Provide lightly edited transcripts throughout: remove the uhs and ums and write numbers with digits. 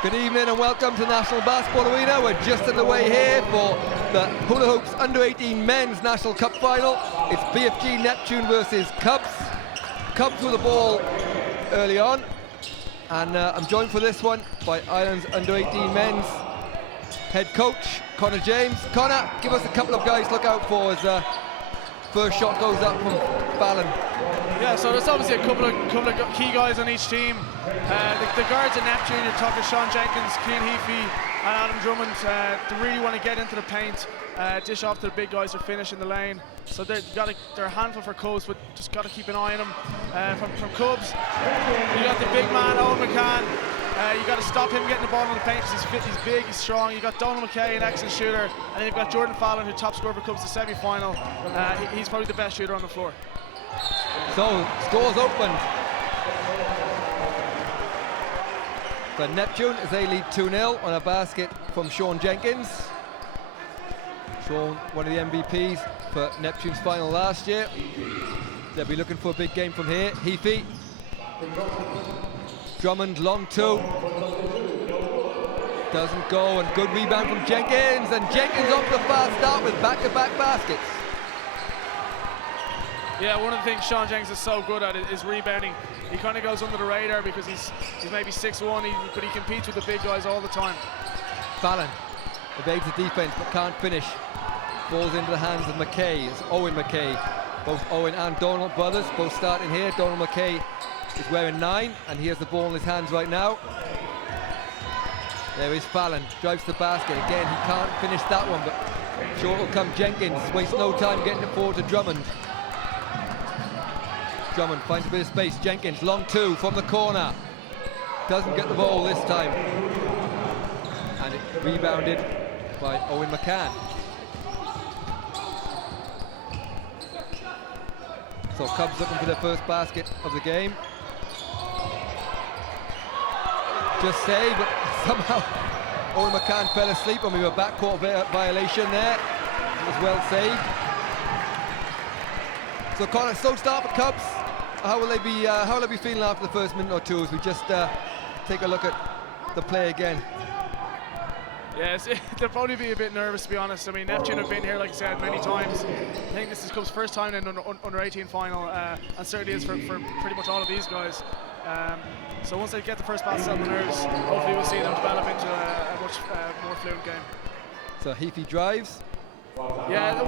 Good evening and welcome to National Basketball Arena. We're just on the way here for the Hula Hoops Under-18 Men's National Cup Final. It's BFG Neptune versus KUBS. KUBS with the ball early on. And I'm joined for this one by Ireland's Under-18 Men's head coach, Connor James. Connor, give us a couple of guys to look out for as first shot goes up from Fallon. Yeah, so there's obviously a couple of key guys on each team. The guards at Neptune, you're talking Sean Jenkins, Cian Heafy and Adam Drummond. They really want to get into the paint, dish off to the big guys who finish in the lane. So they're a handful for KUBS, but just got to keep an eye on them. From KUBS, you got the big man, Owen McCann. You got to stop him getting the ball in the paint because he's big, he's strong. You got Donald McKay, an excellent shooter, and then you've got Jordan Fallon, who top scorer for KUBS the semi-final. He's probably the best shooter on the floor. So, scores opened. For Neptune as they lead 2-0 on a basket from Sean Jenkins. Sean, one of the MVPs for Neptune's final last year. They'll be looking for a big game from here. Heafy. Drummond, long two. Doesn't go, and good rebound from Jenkins. And Jenkins off the fast start with back-to-back baskets. Yeah, one of the things Sean Jenkins is so good at is rebounding. He kind of goes under the radar because he's maybe 6'1", but he competes with the big guys all the time. Fallon evades the defense but can't finish. Falls into the hands of McKay. It's Owen McKay. Both Owen and Donald brothers, both starting here. Donald McKay is wearing 9, and he has the ball in his hands right now. There is Fallon, drives the basket. Again, he can't finish that one, but short will come Jenkins. Wastes no time getting it forward to Drummond. Drummond finds a bit of space. Jenkins, long two from the corner. Doesn't get the ball this time. And it rebounded by Owen McCann. So KUBS looking for their first basket of the game. Just saved, but somehow Owen McCann fell asleep and we were backcourt violation there. It was well saved. So Connor, slow start for KUBS. How will they be feeling after the first minute or two as we just take a look at the play again? Yes, they'll probably be a bit nervous, to be honest. I mean, Neptune have been here, like I said, many times. I think this is KUBS' first time in an under-18 final, and certainly is for pretty much all of these guys. So once they get the first pass out of the nerves, hopefully we'll see them develop into a much more fluid game. So Heafy drives. Yeah,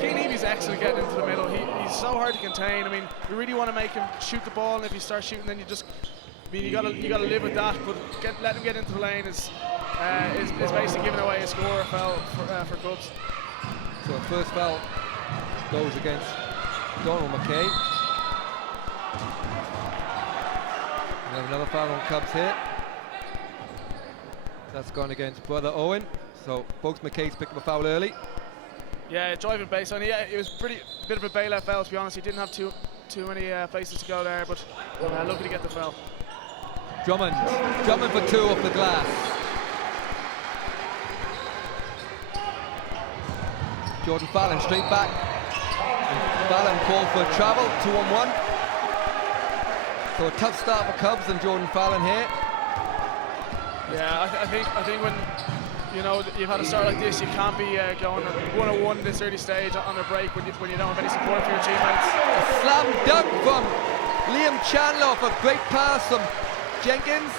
Cian Heafy's excellent getting into the middle. He's so hard to contain. I mean, you really want to make him shoot the ball, and if you start shooting, then you gotta live with that. But let him get into the lane is basically giving away a score foul for KUBS. So first foul goes against Donald McKay. And then another foul on KUBS here. That's gone against brother Owen. So both McKays picked up a foul early. Yeah, driving baseline. Yeah, it was bit of a bailout foul, to be honest. He didn't have too many places to go there, but lucky to get the foul. Drummond for 2 off the glass. Jordan Fallon straight back. And Fallon called for a travel, 2-on-1. So a tough start for KUBS and Jordan Fallon here. Yeah, I think when you've had a start like this, you can't be going 1-on-1 this early stage on a break when you don't have any support for your teammates. A slam dunk from Liam Chandler off a great pass from Jenkins.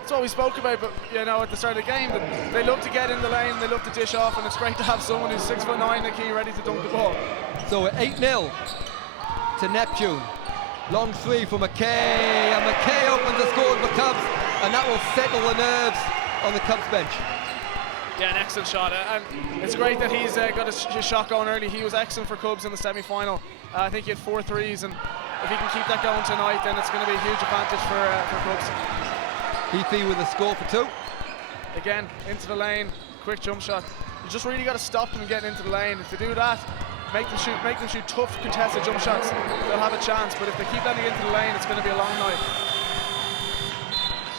That's what we spoke about, but at the start of the game, that they love to get in the lane, they love to dish off, and it's great to have someone who's 6'9", the key, ready to dunk the ball. So we're 8-0 to Neptune. Long 3 for McKay, and McKay opens the score for KUBS, and that will settle the nerves on the KUBS bench. Yeah, an excellent shot, and it's great that he's got his shot going early. He was excellent for KUBS in the semi-final. I think he had 4 threes, and if he can keep that going tonight, then it's going to be a huge advantage for KUBS. Heafy with a score for 2. Again, into the lane, quick jump shot. You just really got to stop them getting into the lane. If they do that, make them shoot tough contested jump shots, they'll have a chance. But if they keep letting into the lane, it's going to be a long night.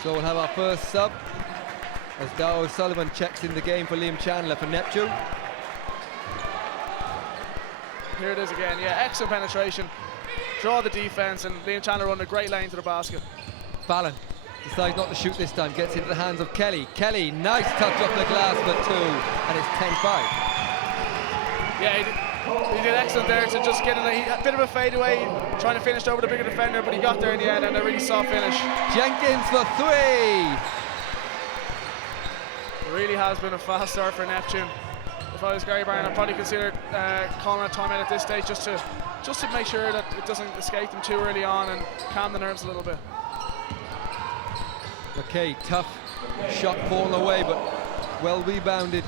So we'll have our first sub as Darryl Sullivan checks in the game for Liam Chandler for Neptune. Here it is again. Yeah, excellent penetration. Draw the defense, and Liam Chandler run a great lane to the basket. Fallon decides not to shoot this time, gets into the hands of Kelly. Kelly, nice touch off the glass for 2, and it's 10-5. Yeah, he did excellent there to just get a bit of a fadeaway, trying to finish over the bigger defender, but he got there in the end, and a really soft finish. Jenkins for 3. It really has been a fast start for Neptune. If I was Gary Barron, I'd probably consider calling a timeout at this stage just to make sure that it doesn't escape them too early on and calm the nerves a little bit. McKay, tough shot falling away, but well rebounded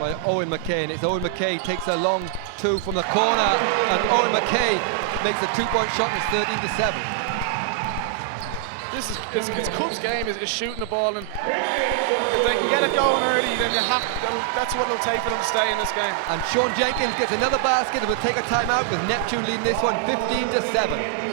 by Owen McKay, and it's Owen McKay takes a long 2 from the corner, and Owen McKay makes a 2-point shot, and it's 13-7. This is KUBS' game is shooting the ball, and if they can get it going early, then that's what it'll take for them to stay in this game. And Sean Jenkins gets another basket and will take a timeout with Neptune leading this one 15-7.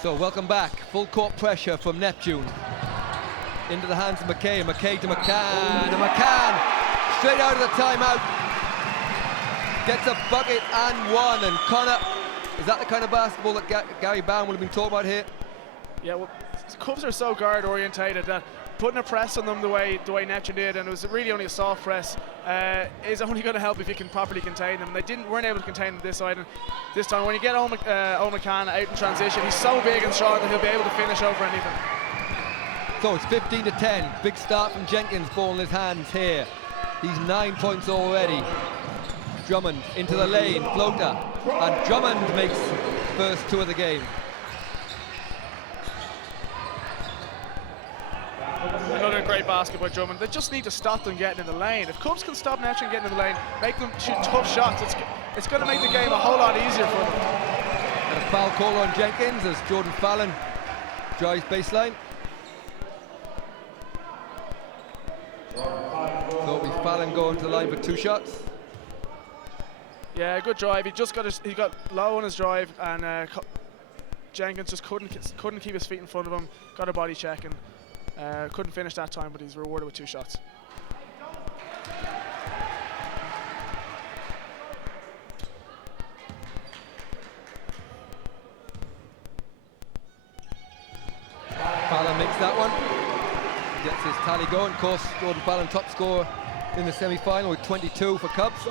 So welcome back, full court pressure from Neptune. Into the hands of McKay, and McKay to McCann, and McCann straight out of the timeout. Gets a bucket and 1, and Connor, is that the kind of basketball that Gary Bowen would have been talking about here? Yeah, well, KUBS are so guard orientated that putting a press on them the way Neptune did, and it was really only a soft press, is only going to help if you can properly contain them. They weren't able to contain them this side, and this time when you get Owen McCann out in transition, he's so big and strong that he'll be able to finish over anything. So it's 15-10, big start from Jenkins, ball in his hands here. He's 9 points already. Drummond into the lane, floater, and Drummond makes first 2 of the game. Another great basket by Drummond. They just need to stop them getting in the lane. If KUBS can stop Neptune getting in the lane, make them shoot tough shots, it's going to make the game a whole lot easier for them. And a foul call on Jenkins as Jordan Fallon drives baseline. So it'll be Fallon going to the line for 2 shots. Yeah, good drive. He got low on his drive, and Jenkins just couldn't keep his feet in front of him. Got a body check and couldn't finish that time, but he's rewarded with 2 shots. Fallon makes that one. Gets his tally going. Of course, Jordan Fallon top scorer in the semi-final with 22 for KUBS.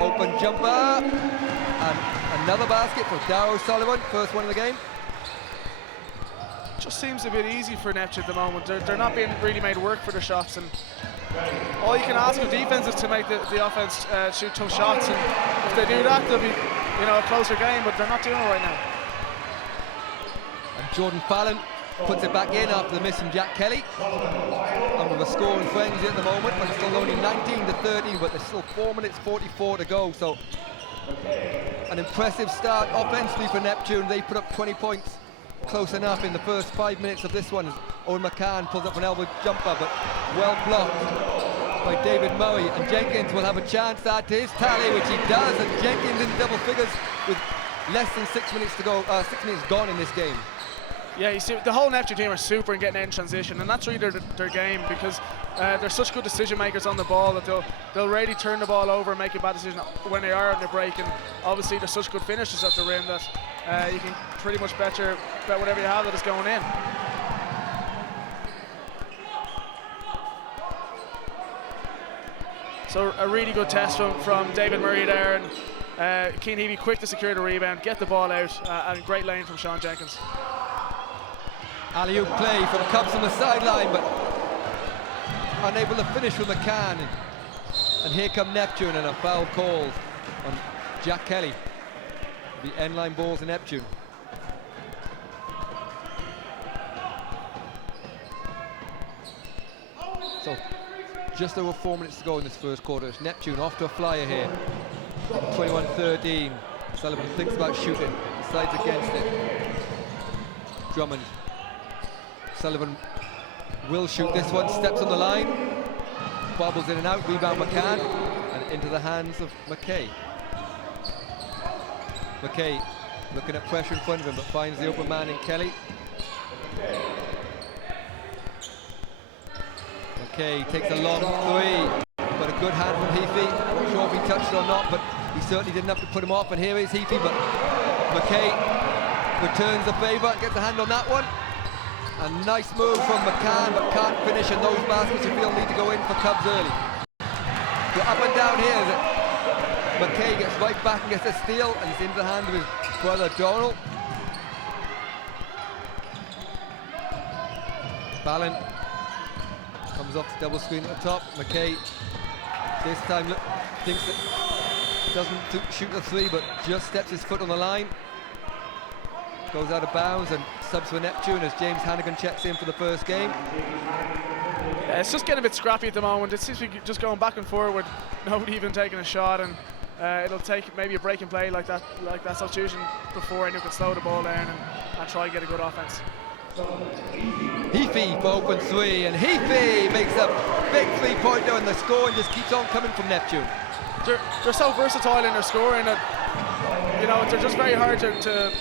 Open jumper, and another basket for Darrow Sullivan, first one of the game. Just seems a bit easy for Neptune at the moment. They're not being really made work for their shots, and all you can ask of defense is to make the offense shoot tough shots, and if they do that, they'll be a closer game, but they're not doing it right now. And Jordan Fallon puts it back in after the miss from Jack Kelly. And with a scoring frenzy at the moment, but it's still only 19-13, but there's still 4 minutes 44 to go. So an impressive start offensively for Neptune. They put up 20 points, close enough in the first 5 minutes of this one. As Owen McCann pulls up an elbow jumper, but well blocked by David Murray. And Jenkins will have a chance to add to his tally, which he does. And Jenkins in double figures with less than 6 minutes to go. 6 minutes gone in this game. Yeah, you see, the whole Neptune team are super in getting out in transition, and that's really their game, because they're such good decision makers on the ball that they'll really turn the ball over and make a bad decision when they are on the break. And obviously they're such good finishers at the rim that you can pretty much bet whatever you have that it's going in. So a really good test from David Murray there, and Cian Heavey quick to secure the rebound, get the ball out, and great lane from Sean Jenkins. Alley-oop play from KUBS on the sideline, but unable to finish with McCann. And here come Neptune, and a foul called on Jack Kelly. The end-line ball to Neptune. So just over 4 minutes to go in this first quarter. It's Neptune off to a flyer here. 21-13. Sullivan thinks about shooting, decides against it. Drummond. Sullivan will shoot this one, steps on the line, bobbles in and out, rebound McCann, and into the hands of McKay. McKay looking at pressure in front of him, but finds the open man in Kelly. McKay takes a long three, but a good hand from Heafy. I'm not sure if he touched it or not, but he certainly didn't have to put him off, and here is Heafy, but McKay returns the favour, gets a hand on that one. A nice move from McCann, but can't finish, and those baskets you feel need to go in for KUBS early. But up and down here, McKay gets right back and gets a steal, and it's into the hand of his brother Donald. Ballon comes off the double screen at the top. McKay this time thinks that doesn't shoot the three, but just steps his foot on the line. Goes out of bounds and subs for Neptune as James Hannigan checks in for the first game. Yeah, it's just getting a bit scrappy at the moment. It seems to be just going back and forward, nobody even taking a shot, and it'll take maybe a breaking play like that substitution before anyone can slow the ball down and try and get a good offense. Heafy for open three, and Heafy makes a big three-pointer, and the scoring just keeps on coming from Neptune. They're so versatile in their scoring that, you know, they're just very hard to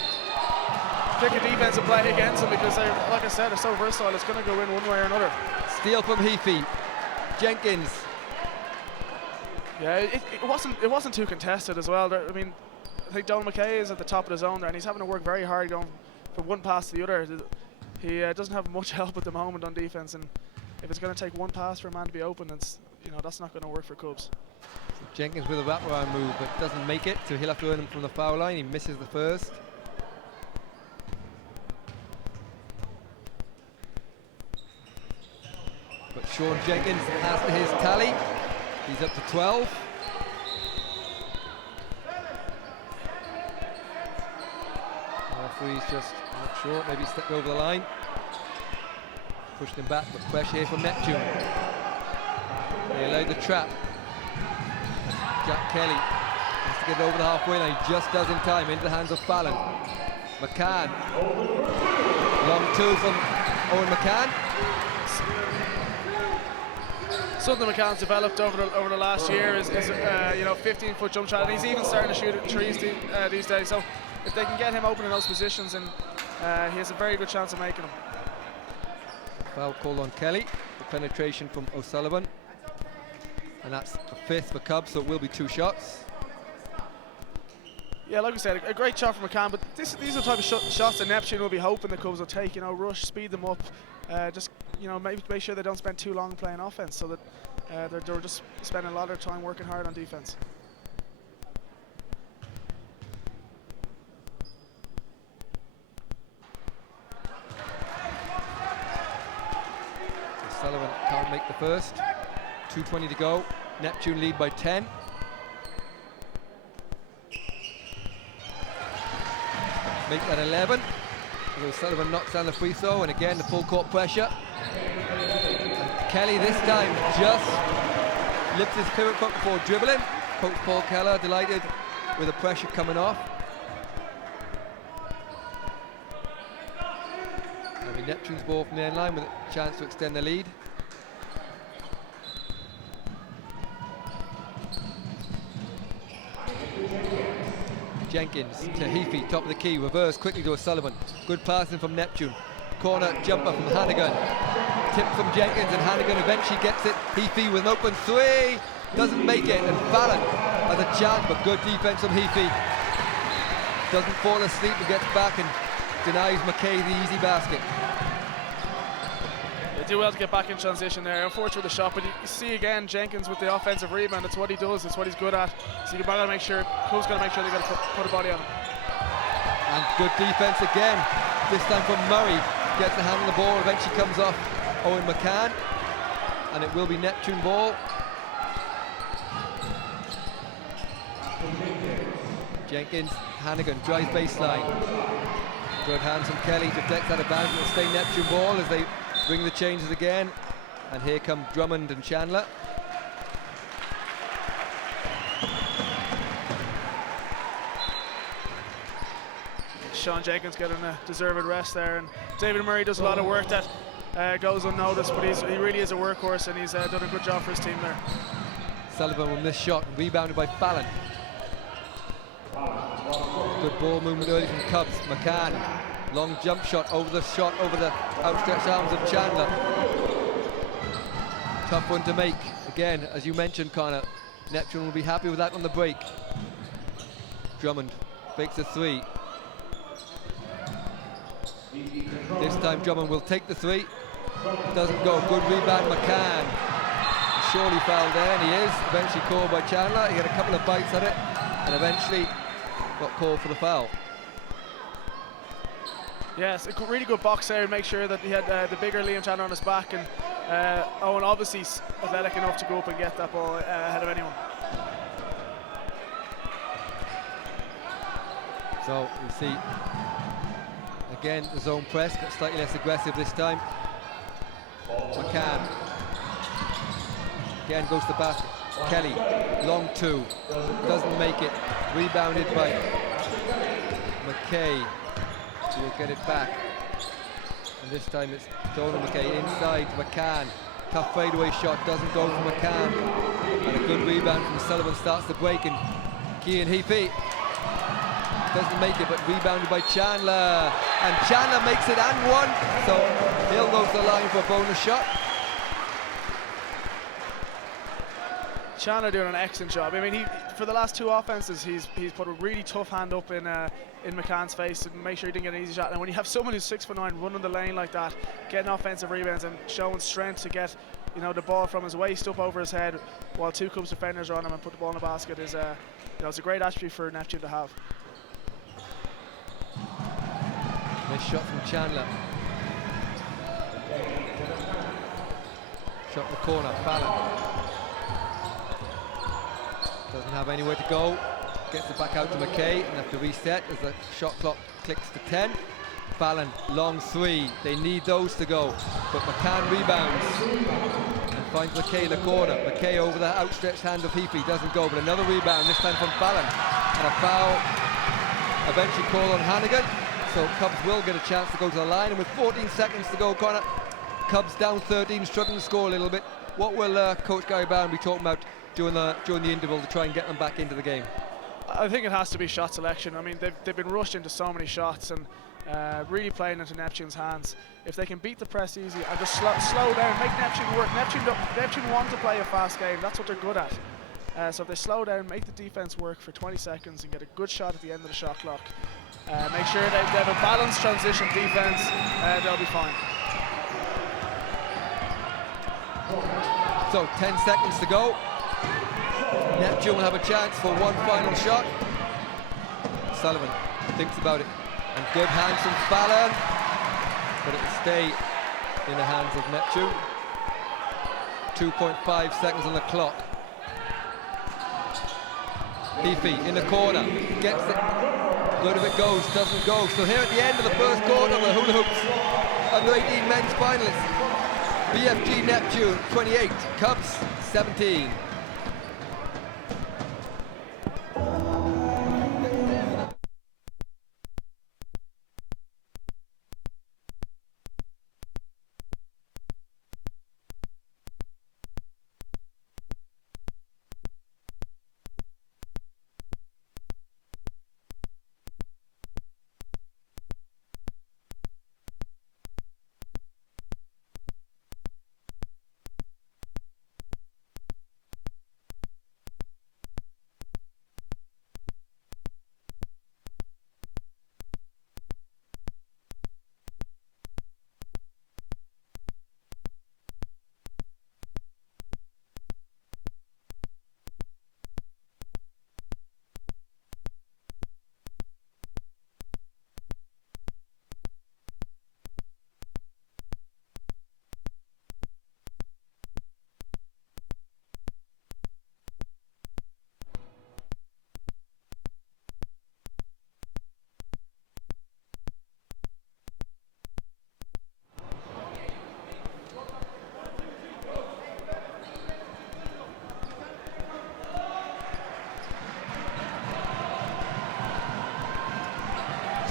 pick a defensive play against them, because they, like I said, they're so versatile. It's going to go in one way or another. Steal from Heafy. Jenkins. Yeah, it wasn't too contested as well. I mean, I think Donald McKay is at the top of the zone there, and he's having to work very hard going from one pass to the other. He doesn't have much help at the moment on defense, and if it's going to take one pass for a man to be open, that's not going to work for KUBS. So Jenkins with a wraparound move, but doesn't make it, so he'll have to earn him from the foul line. He misses the first. But Sean Jenkins adds to his tally. He's up to 12. Referee's just not sure, maybe stepped over the line. Pushed him back, but pressure here from Neptune. They allowed the trap. Jack Kelly has to get it over the halfway line. He just does in time, into the hands of Fallon. McCann. Long two from Owen McCann. Something McCann's developed over the last year is 15-foot jump shot, and he's even starting to shoot at threes these days. So if they can get him open in those positions, and he has a very good chance of making them. Foul called on Kelly. The penetration from O'Sullivan, and that's the fifth for KUBS, so it will be 2 shots. Yeah, like we said, a great shot from McCann, but these are the type of shots that Neptune will be hoping the KUBS will take. You know, rush, speed them up, maybe make sure they don't spend too long playing offense, so that they're just spending a lot of time working hard on defense. Sullivan can't make the first. 2:20 to go. Neptune lead by 10. Make that 11. Sullivan knocks down the free throw, and again the full court pressure. And Kelly this time just lifts his pivot foot before dribbling. Coach Paul Keller delighted with the pressure coming off. Neptune's ball from the end line with a chance to extend the lead. Jenkins to Heafy, top of the key, reverse quickly to O'Sullivan. Good passing from Neptune. Corner jumper from Hannigan. Tip from Jenkins, and Hannigan eventually gets it. Heafy with an open three, doesn't make it, and Fallon has a chance, but good defense from Heafy. Doesn't fall asleep and gets back and denies McKay the easy basket. They do well to get back in transition there. Unfortunate with the shot, but you see again Jenkins with the offensive rebound. It's what he does, it's what he's good at. So you've got to make sure, KUBS got to make sure they got to put a body on him. And good defense again, this time from Murray. Gets the hand on the ball, eventually comes off Owen McCann, and it will be Neptune ball. Jenkins, Hannigan, drives baseline. Good hands from Kelly, deflects out of bounds, it'll stay Neptune ball as they bring the changes again. And here come Drummond and Chandler. Sean Jenkins getting a deserved rest there, and David Murray does a lot of work that goes unnoticed, but he really is a workhorse, and he's done a good job for his team there. Sullivan with this shot, rebounded by Fallon. Good ball movement early from KUBS. McCann, long jump shot over the outstretched arms of Chandler. Tough one to make. Again, as you mentioned, Connor, Neptune will be happy with that on the break. Drummond fakes a three. This time Drummond will take the three. Doesn't go. Good rebound, McCann. Surely fouled there, and he is. Eventually called by Chandler. He had a couple of bites at it, and eventually got called for the foul. Yes, a really good box there, and make sure that he had the bigger Liam Chandler on his back, and Owen obviously athletic enough to go up and get that ball ahead of anyone. So we see again the zone press, but slightly less aggressive this time. McCann again goes to the basket. Kelly, long two, doesn't make it. Rebounded by McKay. He'll get it back. And this time it's Donald McKay inside to McCann. Tough fadeaway shot, doesn't go for McCann. And a good rebound from Sullivan starts the break, and Cian Heafy doesn't make it, but rebounded by Chandler. And Chandler makes it and one. So he'll go to the line for a bonus shot. Chandler doing an excellent job. I mean, for the last two offenses, he's put a really tough hand up in McCann's face and make sure he didn't get an easy shot. And when you have someone who's 6'9" running the lane like that, getting offensive rebounds and showing strength to get the ball from his waist up over his head while two KUBS defenders are on him and put the ball in the basket is it's a great attribute for Neptune to have. Nice shot from Chandler. Shot in the corner, Fallon. Doesn't have anywhere to go. Gets it back out to McKay and have to reset as the shot clock clicks to 10. Fallon, long three. They need those to go. But McCann rebounds and finds McKay in the corner. McKay over the outstretched hand of Heafy. Doesn't go, but another rebound, this time from Fallon. And a foul eventually called on Hannigan. So KUBS will get a chance to go to the line. And with 14 seconds to go, Connor, KUBS down 13, struggling to score a little bit. What will Coach Gary Barron be talking about during the interval to try and get them back into the game? I think it has to be shot selection. I mean, they've been rushed into so many shots and really playing into Neptune's hands. If they can beat the press easy and just slow down, make Neptune work. Neptune want to play a fast game. That's what they're good at. So if they slow down, make the defense work for 20 seconds and get a good shot at the end of the shot clock, make sure they have a balanced transition defense, they'll be fine. So 10 seconds to go. Neptune will have a chance for one final shot. Sullivan thinks about it, and good hands from Fallon, but it will stay in the hands of Neptune. 2.5 seconds on the clock. Heafy in the corner, gets it, good if it goes, doesn't go. So here at the end of the first quarter, the Hula Hoops under 18 men's finalists. BFG Neptune 28, KUBS 17.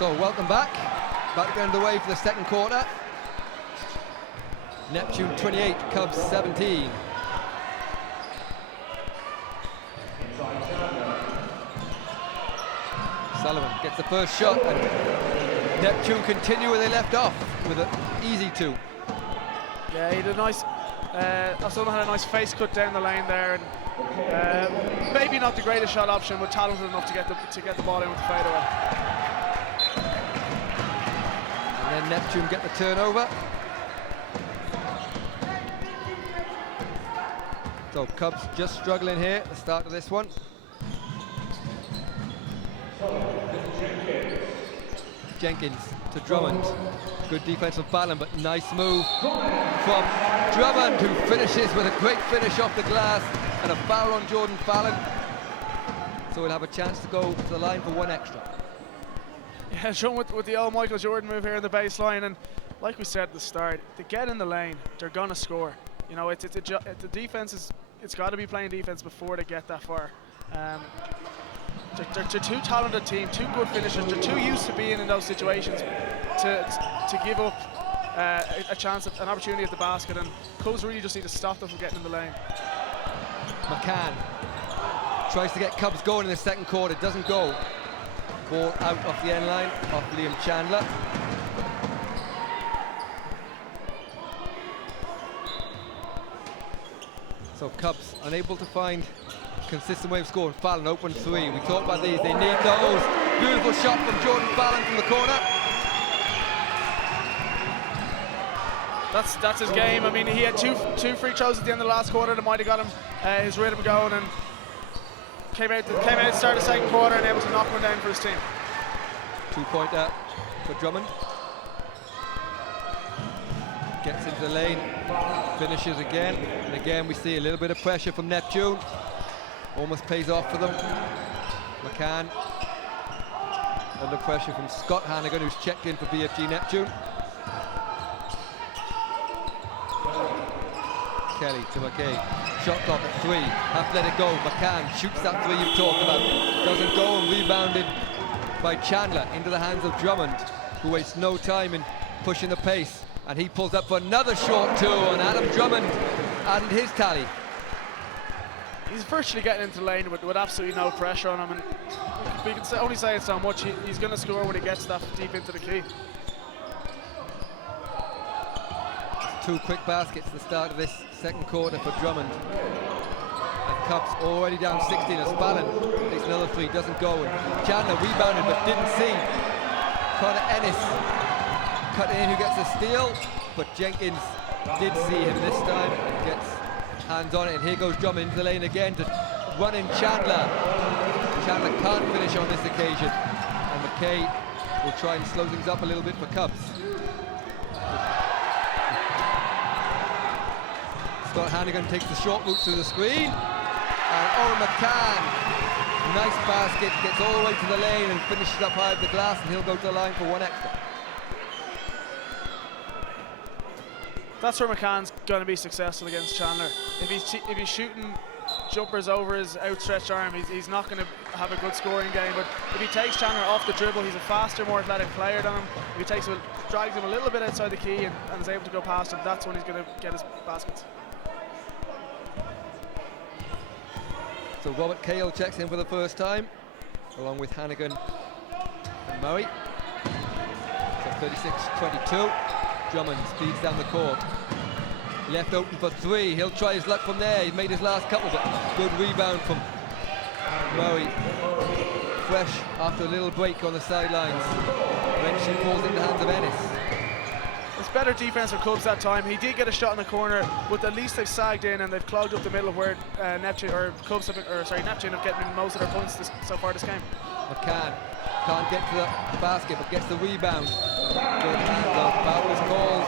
So welcome back. About to get underway for the second quarter. Neptune 28, KUBS 17. Sullivan gets the first shot, and Neptune continue where they left off with an easy 2. Yeah, he did a nice. Sullivan had a nice face cut down the lane there, and maybe not the greatest shot option, but talented enough to get the ball in with the fadeaway. And then Neptune get the turnover. So KUBS just struggling here at the start of this one. Jenkins to Drummond. Good defense from Fallon, but nice move from Drummond, who finishes with a great finish off the glass, and a foul on Jordan Fallon. So we'll have a chance to go to the line for 1 extra. Yeah, Drummond with the old Michael Jordan move here in the baseline, and like we said at the start, to get in the lane, they're gonna score. You know, it's the defense it's got to be playing defense before they get that far. They're too talented team, too good finishers. They're too used to being in those situations to give up a chance, an opportunity at the basket, and KUBS really just need to stop them from getting in the lane. McCann tries to get KUBS going in the second quarter, doesn't go. Ball out off the end line, off Liam Chandler. So KUBS unable to find consistent way of scoring. Fallon open 3. We talked about these, they need those. Beautiful shot from Jordan Fallon from the corner. That's his game. I mean, he had two free throws at the end of the last quarter that might have got him his rhythm going, and came out to start the second quarter and able to knock one down for his team. 2-pointer for Drummond. Gets into the lane, finishes again, and again we see a little bit of pressure from Neptune. Almost pays off for them. McCann under pressure from Scott Hannigan, who's checked in for BFG Neptune. Kelly to McKay. Shot clock at 3. Have to let it go. McCann shoots that 3 you've talked about. Doesn't go, and rebounded by Chandler into the hands of Drummond, who wastes no time in pushing the pace. And he pulls up for another short 2, and Adam Drummond added his tally. He's virtually getting into the lane with absolutely no pressure on him, and we can only say it so much. He's going to score when he gets that deep into the key. 2 quick baskets at the start of this second quarter for Drummond. And KUBS already down 16 as Fallon takes another 3, doesn't go. And Chandler rebounded but didn't see Connor Ennis cut in, who gets a steal, but Jenkins did see him this time and gets hands on it, and here goes Drummond into the lane again to run in Chandler. Chandler can't finish on this occasion, and McKay will try and slow things up a little bit for KUBS. Scott Hannigan takes the short route through the screen, and Owen McCann, nice basket, gets all the way to the lane and finishes up high of the glass, and he'll go to the line for 1 extra. That's where McCann's going to be successful against Chandler. If he's shooting jumpers over his outstretched arm, he's not going to have a good scoring game. But if he takes Chandler off the dribble, he's a faster, more athletic player than him. If he drags him a little bit outside the key and is able to go past him, that's when he's going to get his baskets. So Robert Cahill checks in for the first time, along with Hannigan and Murray. So 36-22. Drummond speeds down the court. Left open for 3. He'll try his luck from there. He's made his last couple, but good rebound from Murray. Fresh after a little break on the sidelines. Eventually falls into the hands of Ennis. It's better defense for KUBS that time. He did get a shot in the corner, but at least they've sagged in and they've clogged up the middle of where Neptune have getting most of their points so far this game. McCann can't get to the basket, but gets the rebound. Good handle. Foul is called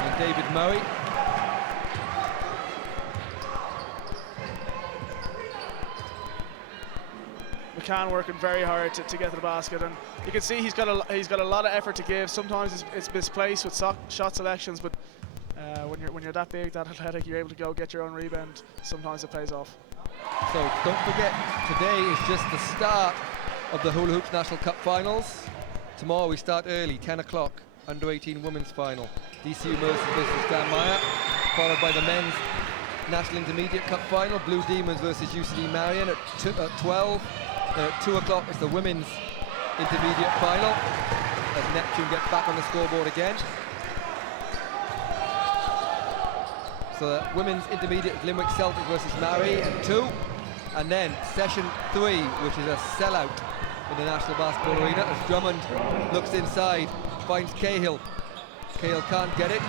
on David Murray. McCann working very hard to get to the basket, and you can see he's got a lot of effort to give. Sometimes it's misplaced with shot selections, but when you're that big, that athletic, you're able to go get your own rebound. Sometimes it pays off. So don't forget, today is just the start of the Hula Hoops National Cup Finals. Tomorrow we start early, 10 o'clock, under-18 women's final. DCU Mercy versus Glanmire, followed by the men's National Intermediate Cup final, Blue Demons versus UCD Marion at 12. At 2 o'clock is the women's intermediate final, as Neptune gets back on the scoreboard again. So the women's intermediate is Limerick Celtic versus Mary at 2. And then session 3, which is a sellout in the National Basketball Arena, as Drummond looks inside, finds Cahill. Cahill can't get it.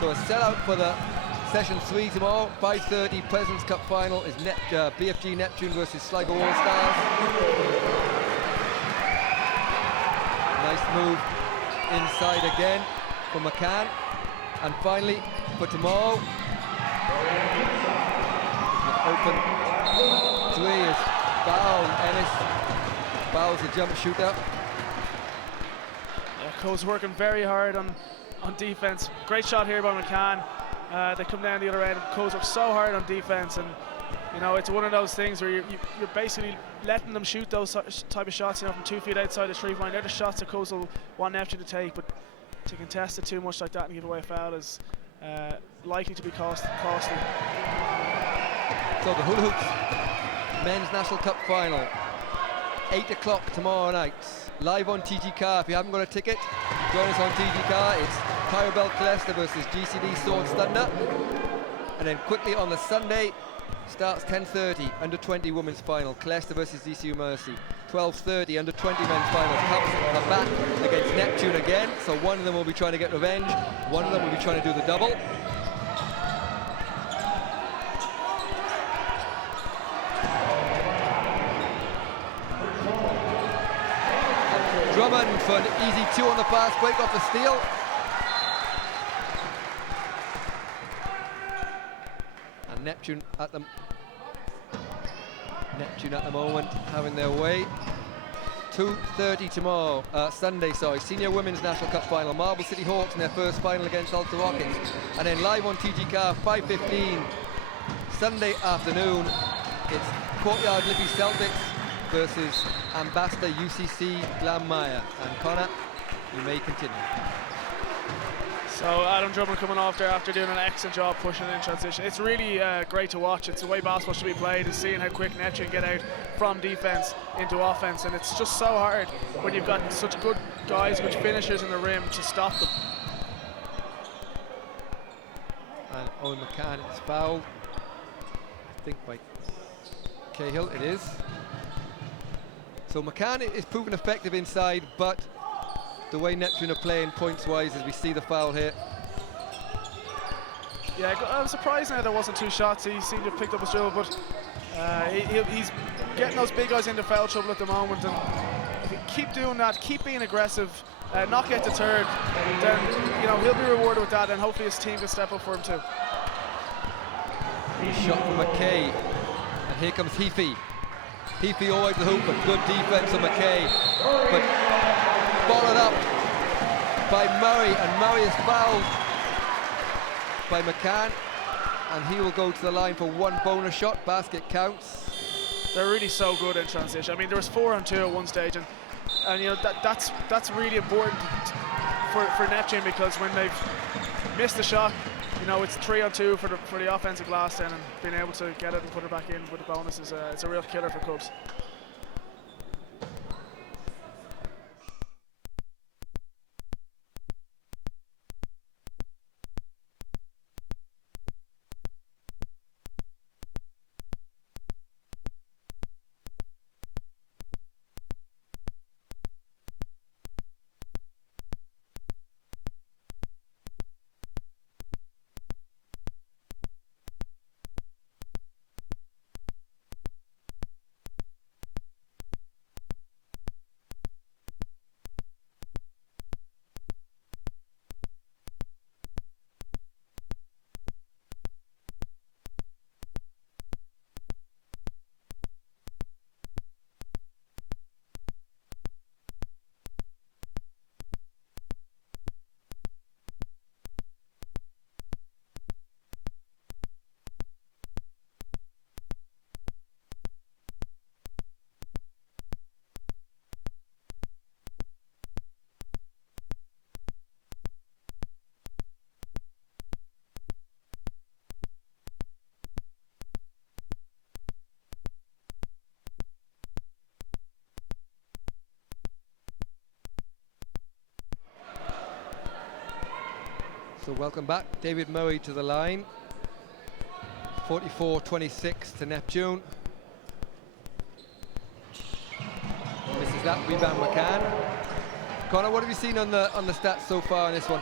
So a sellout for the session 3 tomorrow. 5:30 President's Cup final is BFG Neptune versus Sligo All Stars. Nice move inside again for McCann. And finally, for tomorrow, open three is foul. Ennis fouls the jump shooter. Yeah, Cole's working very hard on defense. Great shot here by McCann. They come down the other end. Cole's worked so hard on defense, and you know, it's one of those things where you're basically letting them shoot those type of shots, you know, from 2 feet outside the 3-point. They're the shots that Cole's will want Neptune to take, but to contest it too much like that and give away a foul is likely to be costly. So the Hula Hoops Men's National Cup final, 8 o'clock tomorrow night, live on TG Car. If you haven't got a ticket, join us on TG Car. It's Tyrabel Colester versus GCD Swords Thunder. And then quickly on the Sunday, starts 10:30, under-20 women's final, Colester versus DCU Mercy. 12:30, under-20 men's final. Cubs are back against Neptune again, so one of them will be trying to get revenge, one of them will be trying to do the double. Drummond for an easy 2 on the fast break off the steal. And Neptune at the moment having their way. 2:30 tomorrow, Sunday, Senior Women's National Cup final. Marble City Hawks in their first final against Ulster Rockets. And then live on TG Car, 5:15, Sunday afternoon, it's Courtyard Liffey Celtics versus Ambassador UCC Glanmire. And Connor, you may continue. So Adam Drummond coming off there after doing an excellent job pushing in transition. It's really great to watch. It's the way basketball should be played, is seeing how quick Neptune get out from defense into offense, and it's just so hard when you've got such good guys, good finishers in the rim to stop them. And Owen McCann is fouled, I think by Cahill, it is. So McCann is proven effective inside, but the way Neptune are playing points-wise, as we see the foul here. Yeah, I was surprised now there wasn't 2 shots. He seemed to have picked up his dribble, but he's getting those big guys into foul trouble at the moment, and if you keep doing that, keep being aggressive, not get deterred, then you know he'll be rewarded with that, and hopefully his team can step up for him too. Shot from McKay, and here comes Heafy. Heafy all the way to the hoop, but good defense on McKay, but followed up by Murray, and Murray is fouled by McCann, and he will go to the line for 1 bonus shot. Basket counts. They're really so good in transition. I mean, there was 4-on-2 at one stage, and you know that's really important for Neptune, because when they've missed the shot, you know, it's 3-on-2 for the offensive glass then, and being able to get it and put it back in with the bonus is it's a real killer for KUBS. So welcome back, David Murray to the line. 44-26 to Neptune. Misses that, rebound McCann. Connor, what have you seen on the stats so far in this one?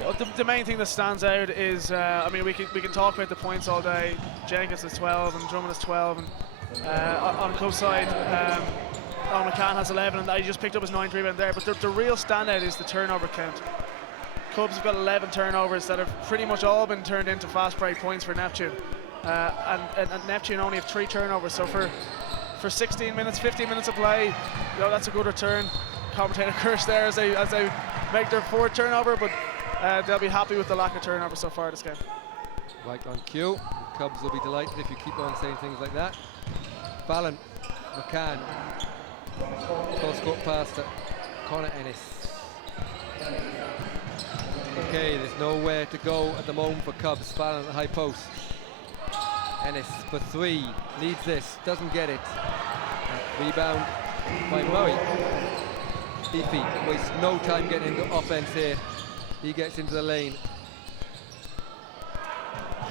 Yeah, the main thing that stands out is, I mean, we can talk about the points all day. Jenkins is 12 and Drummond is 12, and on the Cubs side, McCann has 11, and he just picked up his 9th rebound there. But the real standout is the turnover count. Cubs have got 11 turnovers that have pretty much all been turned into fast break points for Neptune, and Neptune only have 3 turnovers. So for 16 minutes, 15 minutes of play, you know, that's a good return. Commentator curse there as they make their 4th turnover, but they'll be happy with the lack of turnover so far this game. Right on cue. The Cubs will be delighted if you keep on saying things like that. Fallon, McCann, cross court pass to Connor Ennis. Okay, there's nowhere to go at the moment for Cubs. Fallon at the high post. Ennis for 3, needs this, doesn't get it. Rebound by Murray. Heafy wastes no time getting into offense here. He gets into the lane.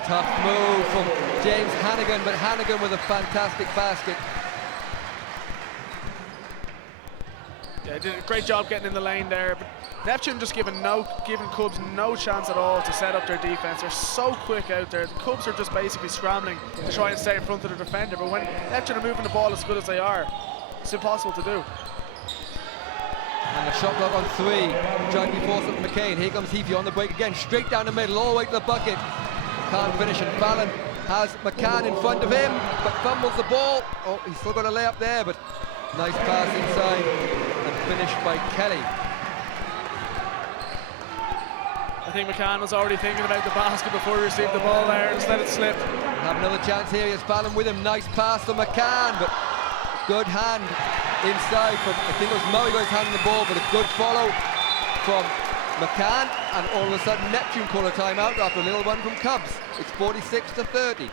Tough move from James Hannigan, but Hannigan with a fantastic basket. Yeah, did a great job getting in the lane there. But Neptune just giving Cubs no chance at all to set up their defense. They're so quick out there. The Cubs are just basically scrambling to try and stay in front of the defender. But when Neptune are moving the ball as good as they are, it's impossible to do. And the shot clock on 3, trying to be forced up McCain. Here comes Heafy on the break again, straight down the middle, all the way to the bucket. Can't finish, and Fallon has McCann in front of him, but fumbles the ball. Oh, he's still got a layup there, but nice pass inside, and finished by Kelly. I think McCann was already thinking about the basket before he received the ball there and just let it slip. Have another chance here, here's Fallon with him, nice pass to McCann, but good hand inside from, I think it was Murray got his hand on the ball, but a good follow from McCann, and all of a sudden Neptune call a timeout after a little one from Cubs. It's 46-30.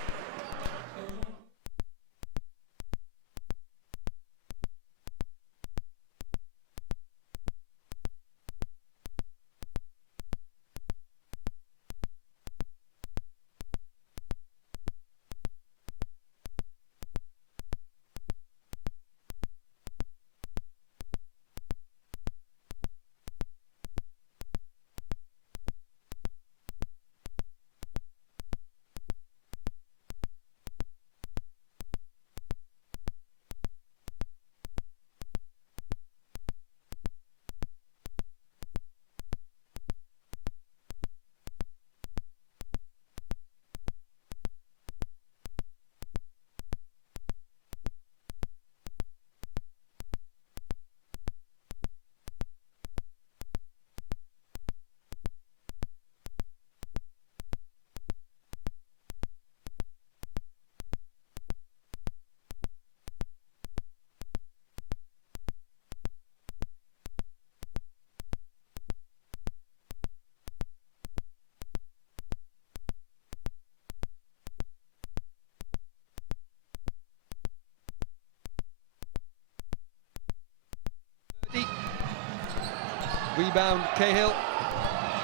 Rebound, Cahill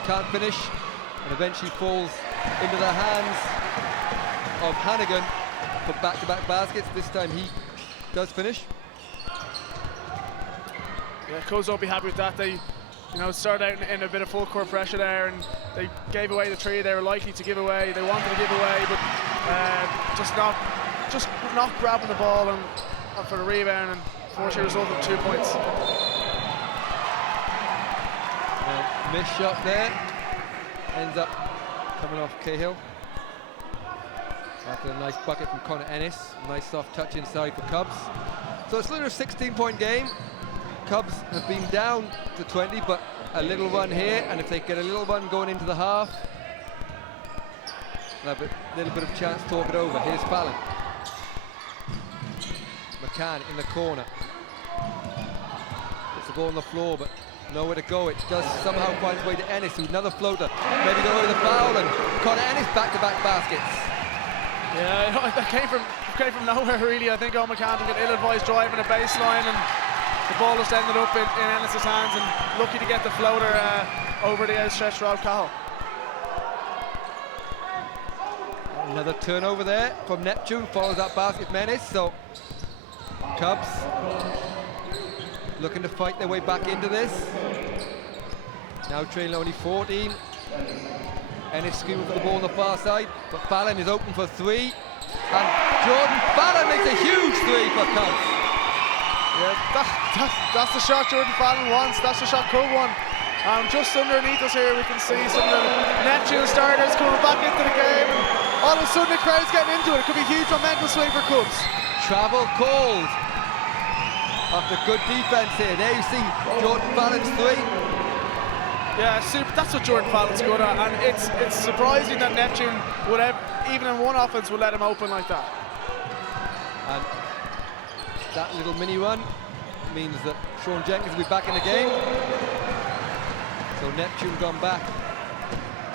can't finish, and eventually falls into the hands of Hannigan for back-to-back baskets. This time he does finish. Yeah, Cubs won't be happy with that. They, started out in a bit of full court pressure there, and they gave away the 3 they were likely to give away. They wanted to give away, but just not grabbing the ball and for the rebound, and fortunately resulted in 2 points. Missed shot there, ends up coming off Cahill. After a nice bucket from Connor Ennis, nice soft touch inside for Cubs. So it's literally a 16-point game. Cubs have been down to 20, but a little run here, and if they get a little run going into the half, they'll have a little bit of chance to talk it over. Here's Fallon. McCann in the corner. Gets the ball on the floor, but nowhere to go. It does somehow find its way to Ennis, who's another floater. Maybe go over the foul, and Connor Ennis back-to-back baskets. Yeah, that came from nowhere really. I think McCann got ill-advised driving a baseline, and the ball just ended up in Ennis's hands, and lucky to get the floater over the outstretched Rob Cahill. Another turnover there from Neptune, follows that basket menace, so KUBS looking to fight their way back into this. Now trailing only 14. Ennis screaming for the ball on the far side, but Fallon is open for three. And Jordan Fallon makes a huge three for KUBS. Yeah, that's the shot Jordan Fallon wants. That's the shot KUBS won. Just underneath us here, we can see some of the Neptune starters coming back into the game. And all of a sudden, the crowd's getting into it. It could be a huge momentum swing for KUBS. Travel called after good defense here. There you see Jordan Fallon's three. Yeah, that's what Jordan Fallon's good at, and it's surprising that Neptune would have, even in one offense, would let him open like that. And that little mini run means that Sean Jenkins will be back in the game. So Neptune gone back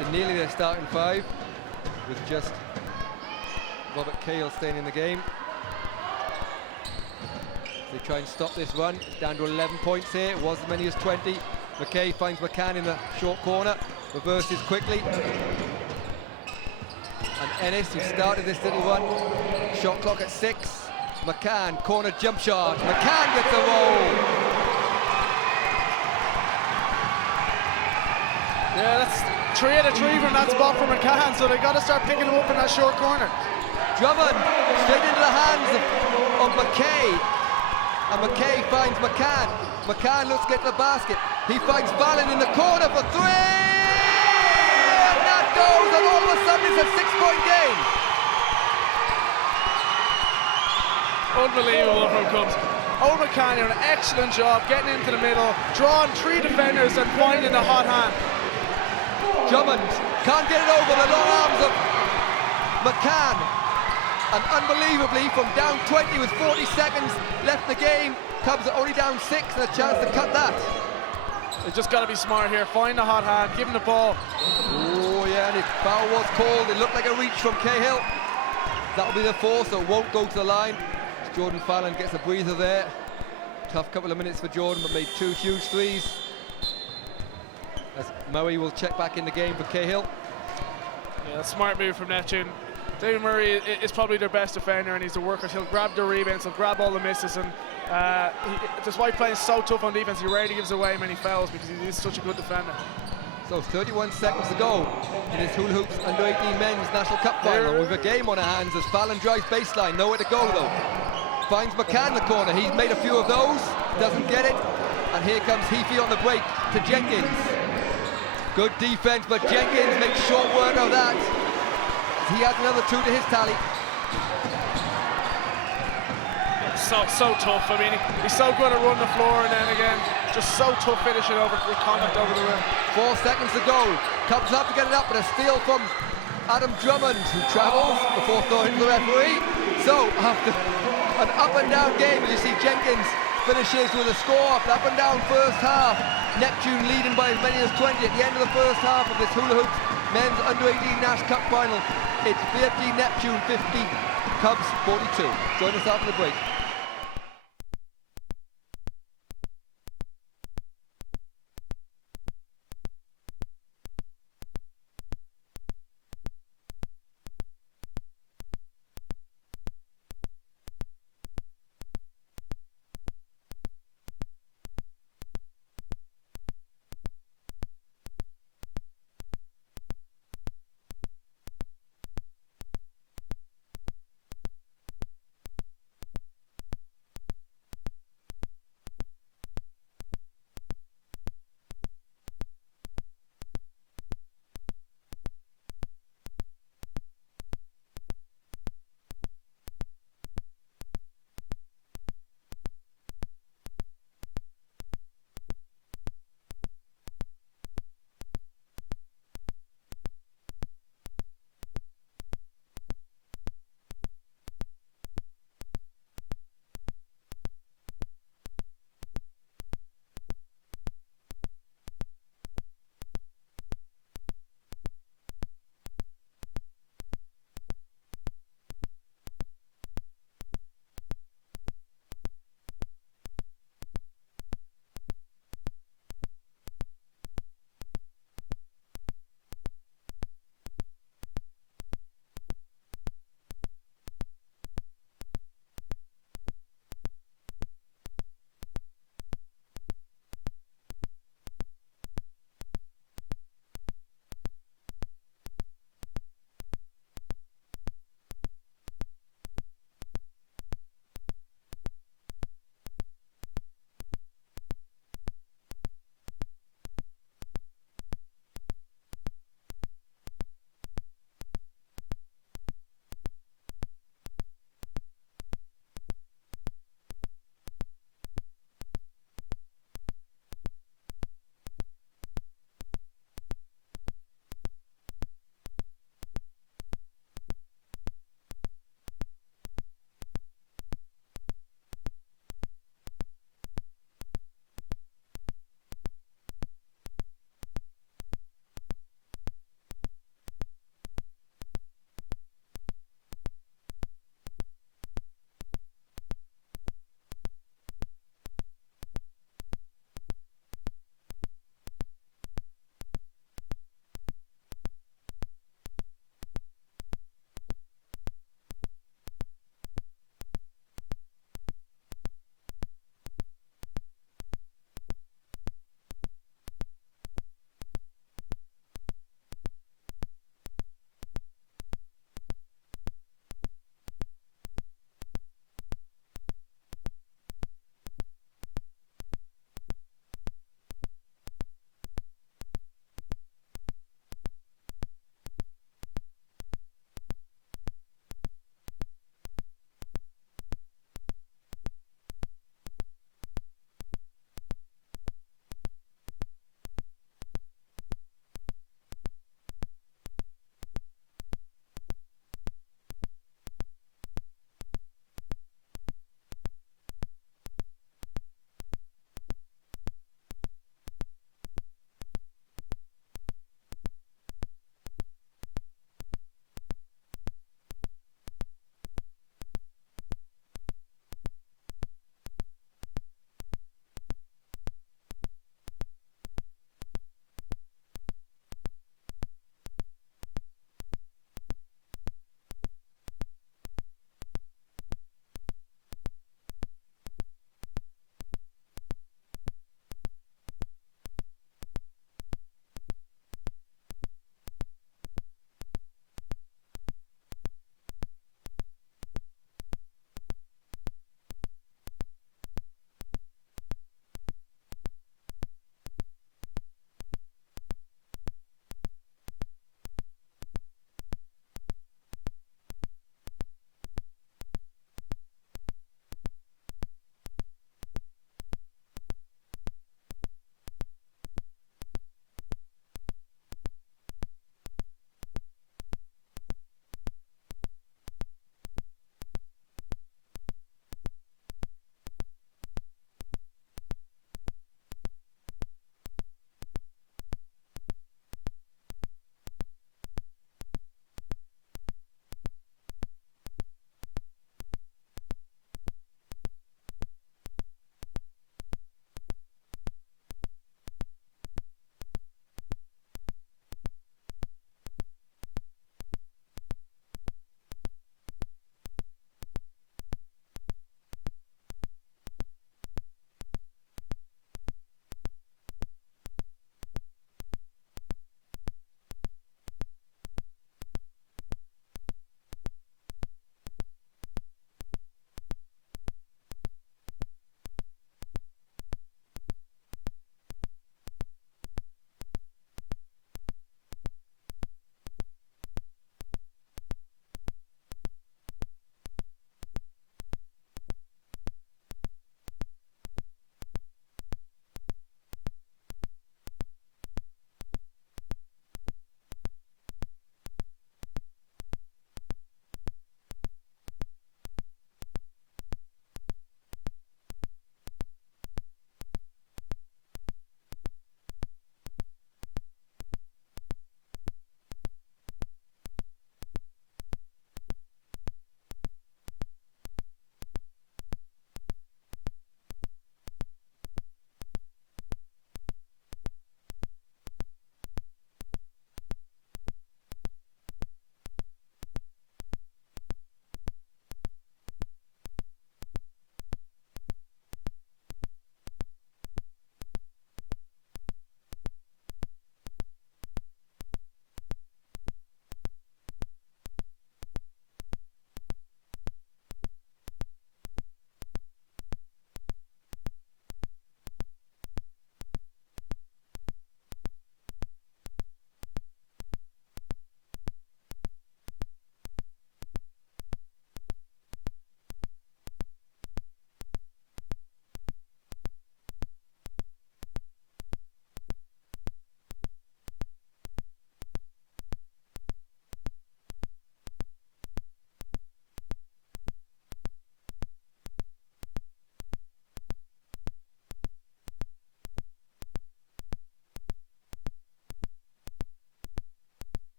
to nearly their starting five, with just Robert Cahill staying in the game. They try and stop this run. It's down to 11 points here. It was as many as 20. McKay finds McCann in the short corner, reverses quickly. And Ennis, who started this little run, shot clock at 6. McCann, corner jump shot. McCann gets a roll. Yeah, that's 3 out of 3 from that spot for McCann, so they got to start picking him up in that short corner. Drummond straight into the hands of McKay. And McKay finds McCann. McCann looks to get to the basket. He finds Fallon in the corner for 3! And that goes, and all of a sudden it's a 6-point game. Unbelievable from KUBS. Owen McCann doing an excellent job getting into the middle, drawing 3 defenders and finding the hot hand. Drummond can't get it over the long arms of McCann. And unbelievably, from down 20 with 40 seconds left in the game, KUBS are only down 6 and a chance to cut that. They just got to be smart here, find the hot hand, give him the ball. Oh yeah, and his foul was called. It looked like a reach from Cahill. That'll be the 4, so it won't go to the line. Jordan Fallon gets a breather there. Tough couple of minutes for Jordan, but made 2 huge threes. As Murray will check back in the game for Cahill. Yeah, smart move from Neptune. David Murray is probably their best defender, and he's a worker. He'll grab the rebounds, he'll grab all the misses, and despite playing so tough on defense, he rarely gives away many fouls because he is such a good defender. So 31 seconds to go in this Hula Hoops Under-18 Men's National Cup Final. With a game on our hands as Fallon drives baseline, nowhere to go though. Finds McCann in the corner, he's made a few of those, doesn't get it, and here comes Heafy on the break to Jenkins. Good defense, but Jenkins makes short work of that. He has another 2 to his tally. So tough. I mean, he's so good at running the floor, and then again, just so tough finishing over with contact over the rim. 4 seconds to go. KUBS have to get it up, but a steal from Adam Drummond, who travels before throwing to the referee. So after an up and down game, as you see Jenkins finishes with a score up, up and down first half. Neptune leading by as many as 20 at the end of the first half of this Hula Hoops Men's Under-18 Nash Cup Final. It's BFG Neptune 50, KUBS 42. Join us after the break.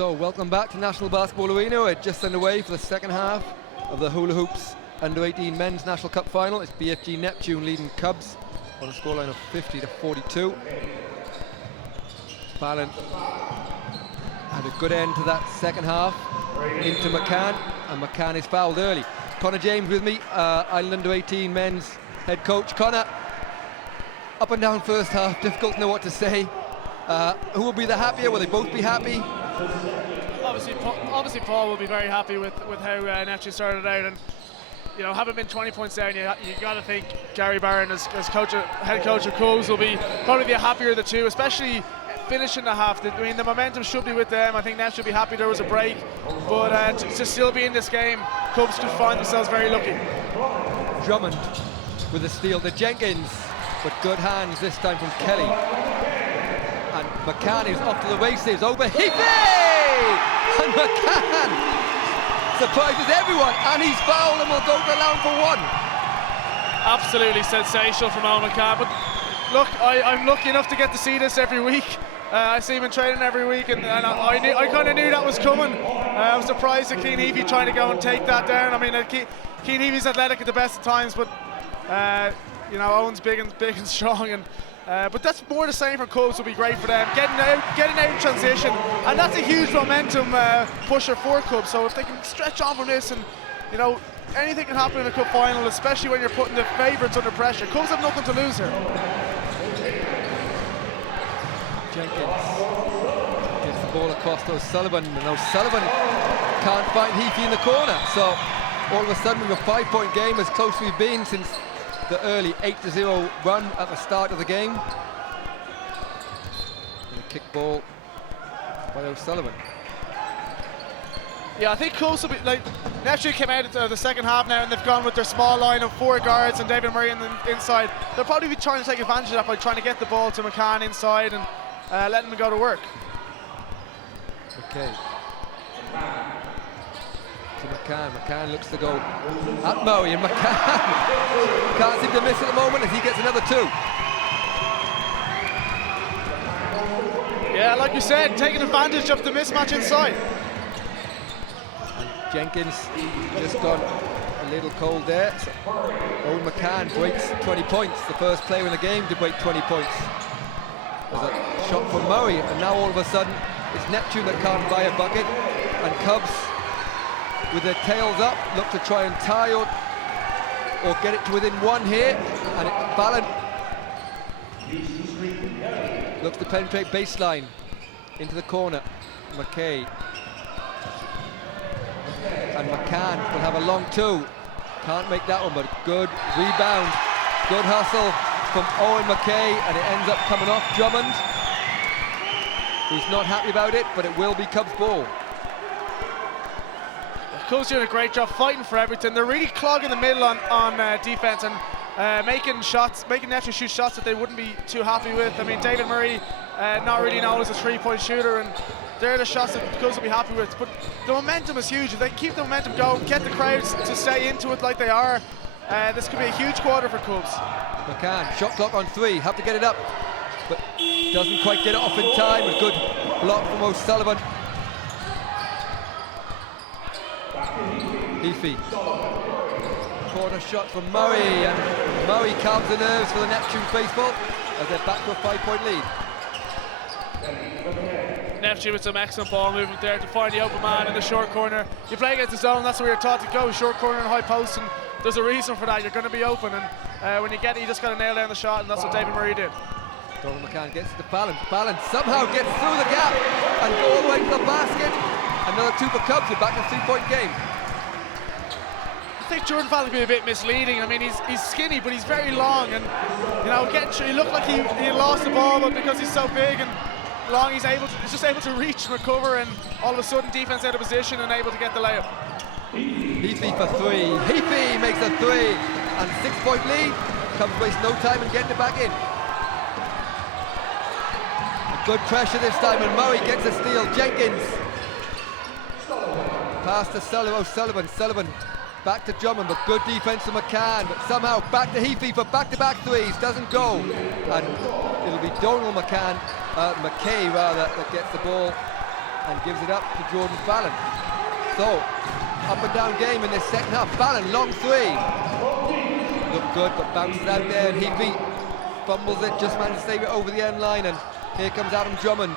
So, welcome back to National Basketball Arena. We're just underway for the second half of the Hula Hoops Under-18 Men's National Cup Final. It's BFG Neptune leading KUBS on a scoreline of 50-42. Fallon had a good end to that second half into McCann, and McCann is fouled early. Connor James with me, Ireland Under-18 Men's head coach. Connor, up and down first half, difficult to know what to say. Who will be the happier? Will they both be happy? Obviously Paul will be very happy with how Neptune started out, and you know, having been 20 points down, you got to think Gary Barron as head coach of KUBS will probably be happier of the two, especially finishing the half. I mean, the momentum should be with them. I think Neptune should be happy there was a break, but to still be in this game, KUBS could find themselves very lucky. Drummond with a steal to Jenkins, but good hands this time from Kelly. And McCann is off to the races, over Heafy! And McCann surprises everyone, and he's fouled and will go to the line for one. Absolutely sensational from Owen McCann. But look, I'm lucky enough to get to see this every week. I see him in training every week, and I kind of knew that was coming. I was surprised at Cian Heafy trying to go and take that down. I mean, Cian Heafy's athletic at the best of times, but you know, Owen's big and strong, and but that's more the same for KUBS. Will be great for them, getting out in transition, and that's a huge momentum pusher for KUBS. So if they can stretch on from this, and you know, anything can happen in a cup final, especially when you're putting the favourites under pressure. KUBS have nothing to lose here. Jenkins gets the ball across to O'Sullivan, and O'Sullivan can't find Heafy in the corner. So all of a sudden, with a 5-point game, as close as we've been since the early 8-0 run at the start of the game. And a kick ball by O'Sullivan. Yeah, I think KUBS will be like, Neptune came out of the second half now, and they've gone with their small line of 4 guards and David Murray on the inside. They'll probably be trying to take advantage of that by trying to get the ball to McCann inside and letting him go to work. Okay. To McCann looks to go at Murray, and McCann can't seem to miss at the moment as he gets another 2. Yeah, like you said, taking advantage of the mismatch inside. And Jenkins just gone a little cold there. So Owen McCann breaks 20 points, the first player in the game to break 20 points. There's a shot from Murray, and now all of a sudden it's Neptune that can't buy a bucket, and KUBS, with their tails up, look to try and tie or get it to within 1 here, and Fallon looks to penetrate baseline into the corner. McKay and McCann will have a long 2. Can't make that one, but good rebound, good hustle from Owen McKay, and it ends up coming off Drummond, who's not happy about it, but it will be KUBS ball. KUBS doing a great job fighting for everything. They're really clogging the middle on defense and making Neptune shoot shots that they wouldn't be too happy with. I mean, David Murray not really known as a 3-point shooter, and they're the shots that KUBS will be happy with. But the momentum is huge. If they keep the momentum going, get the crowds to stay into it like they are, this could be a huge quarter for KUBS. McCann, shot clock on 3, have to get it up, but doesn't quite get it off in time. A good block from O'Sullivan. Heafy, corner shot from Murray, and Murray calms the nerves for the Neptune faithful as they're back to a 5-point lead. Neptune with some excellent ball movement there to find the open man in the short corner. You play against the zone, that's where you're taught to go, short corner and high post, and there's a reason for that. You're going to be open, and when you get it, you just got to nail down the shot, and that's what David Murray did. Donald McCann gets to Fallon. Fallon somehow gets through the gap and go all the way to the basket. Another 2 for KUBS. We're back to a 3-point game. I think Jordan Fallon can be a bit misleading. I mean, he's skinny, but he's very long, and you know, he looked like he lost the ball, but because he's so big and long, he's just able to reach and recover, and all of a sudden defense out of position and able to get the layup. Heafy for 3. Heafy makes a 3, and 6-point lead. KUBS waste no time in getting it back in. Good pressure this time, and Murray gets a steal. Jenkins pass to O'Sullivan. Sullivan back to Drummond, but good defense from McCann, but somehow back to Heafy for back-to-back 3s, doesn't go, and it'll be Donald McCay that gets the ball and gives it up to Jordan Fallon. So, up and down game in this second half. Fallon, long three. Looked good, but bounces out there, and Heafy fumbles it, just managed to save it over the end line, and here comes Adam Drummond.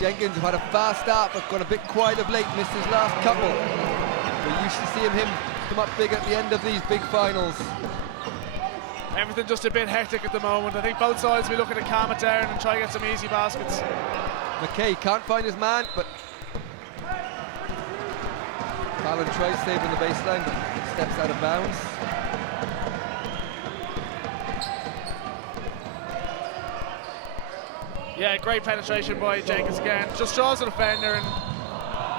Jenkins, who had a fast start but got a bit quiet of late, missed his last couple. We're used to seeing him come up big at the end of these big finals. Everything just a bit hectic at the moment. I think both sides will be looking to calm it down and try to get some easy baskets. McKay can't find his man, but Fallon tries saving the baseline, but steps out of bounds. Yeah, great penetration by Jenkins again. Just draws the defender, and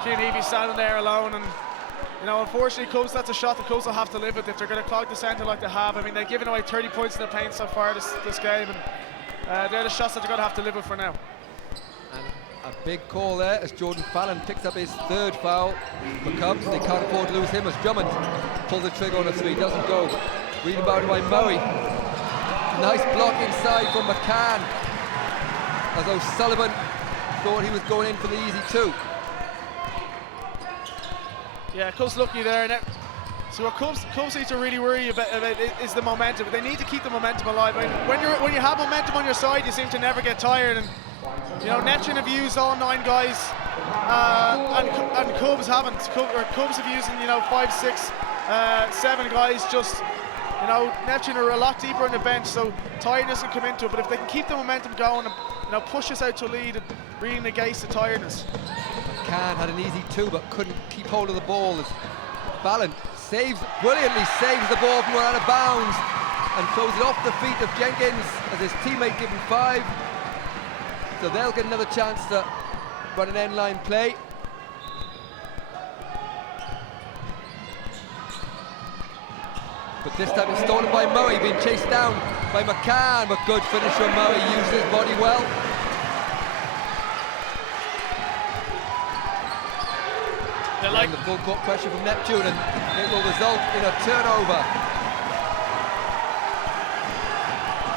Cian Heafy standing there alone. And you know, unfortunately, KUBS, that's a shot the KUBS will have to live with if they're going to clog the centre like they have. I mean, they've given away 30 points in the paint so far this game, and they're the shots that they're going to have to live with for now. And a big call there as Jordan Fallon picks up his third foul for KUBS. They can't afford to lose him as Drummond pulls the trigger on a three, doesn't go. Rebounded by Murray. Nice block inside from McCann, as O'Sullivan thought he was going in for the easy two. Yeah, KUBS lucky there. Now, so what KUBS need to really worry about is the momentum. They need to keep the momentum alive. I mean, when you have momentum on your side, you seem to never get tired. And you know, Neptune have used all 9 guys, and KUBS haven't. KUBS have used, you know, 5, 6, 7 guys. Just, you know, Neptune are a lot deeper on the bench, so tiredness can come into it. But if they can keep the momentum going and, you know, push us out to a lead, and really negates the tiredness. McCann had an easy two but couldn't keep hold of the ball as Fallon brilliantly saves the ball from out of bounds and throws it off the feet of Jenkins as his teammate give him 5. So they'll get another chance to run an end line play. But this time it's stolen by Murray, being chased down by McCann, but good finish from Murray, used his body well. And the full court pressure from Neptune, and it will result in a turnover.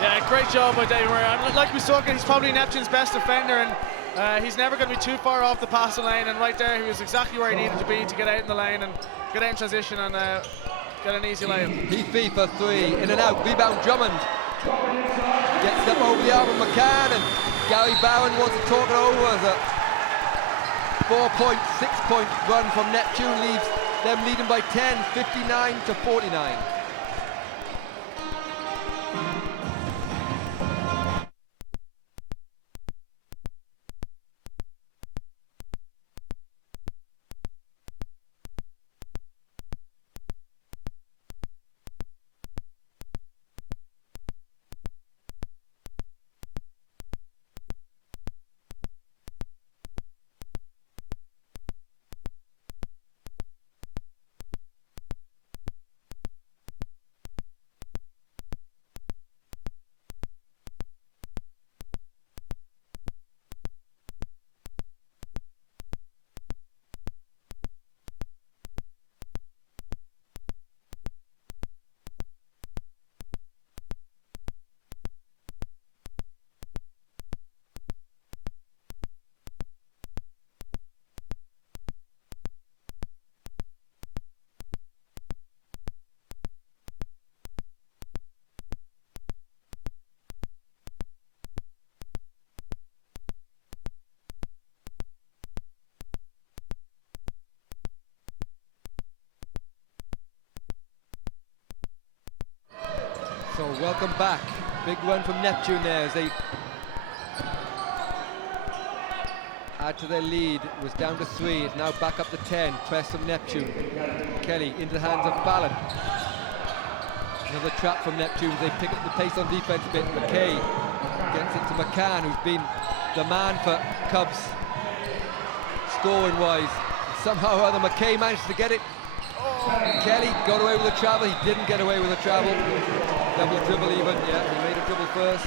Yeah, great job by David Murray. And like we saw, he's probably Neptune's best defender, and he's never going to be too far off the passing lane. And right there, he was exactly where he needed to be to get out in the lane and get out in transition and get an easy layup. Heafy for 3, in and out, rebound Drummond. Gets up over the arm of McCann, and Gary Bowen wants to talk it over as a 4-point, 6-point run from Neptune leaves them leading by 10, 59-49. So welcome back. Big run from Neptune there as they add to their lead. It was down to 3, it's now back up to 10. Press from Neptune. Kelly into the hands of Fallon. Another trap from Neptune. They pick up the pace on defense a bit. McKay gets it to McCann, who's been the man for KUBS scoring wise. Somehow or other McKay managed to get it. Kelly got away with the travel. He didn't get away with the travel. Double dribble even. Yeah, he made a dribble first.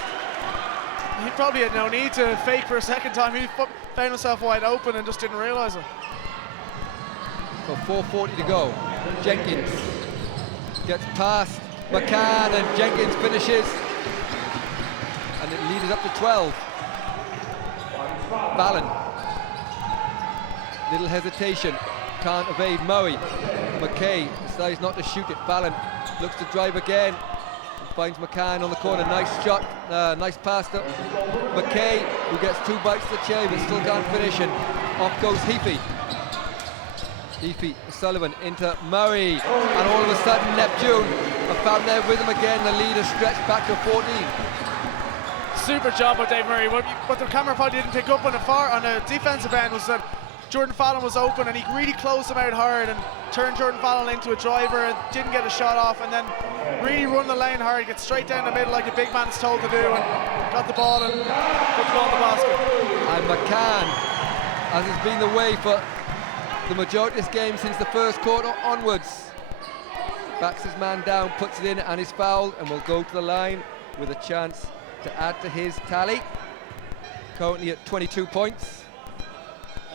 He probably had no need to fake for a second time. He found himself wide open and just didn't realise it. So 4:40 to go. Jenkins gets past McCann and Jenkins finishes. And it leads up to 12. Ballon. Little hesitation. Can't evade Murray. McKay decides not to shoot it. Ballon looks to drive again. Finds McCann on the corner. Nice shot. Nice pass to McKay, who gets 2 bites to the cherry but still can't finish. And off goes Heafy. Heafy, Sullivan into Murray. And all of a sudden Neptune have found their rhythm again. The lead is stretched back to 14. Super job by Dave Murray. What the camera probably didn't pick up on the defensive end was that Jordan Fallon was open and he really closed him out hard and turned Jordan Fallon into a driver and didn't get a shot off, and then really run the lane hard, get straight down the middle like a big man's told to do, and got the ball and put the ball in the basket. And McCann, as has been the way for the majority of this game since the first quarter onwards, backs his man down, puts it in, and is fouled, and will go to the line with a chance to add to his tally. Currently at 22 points.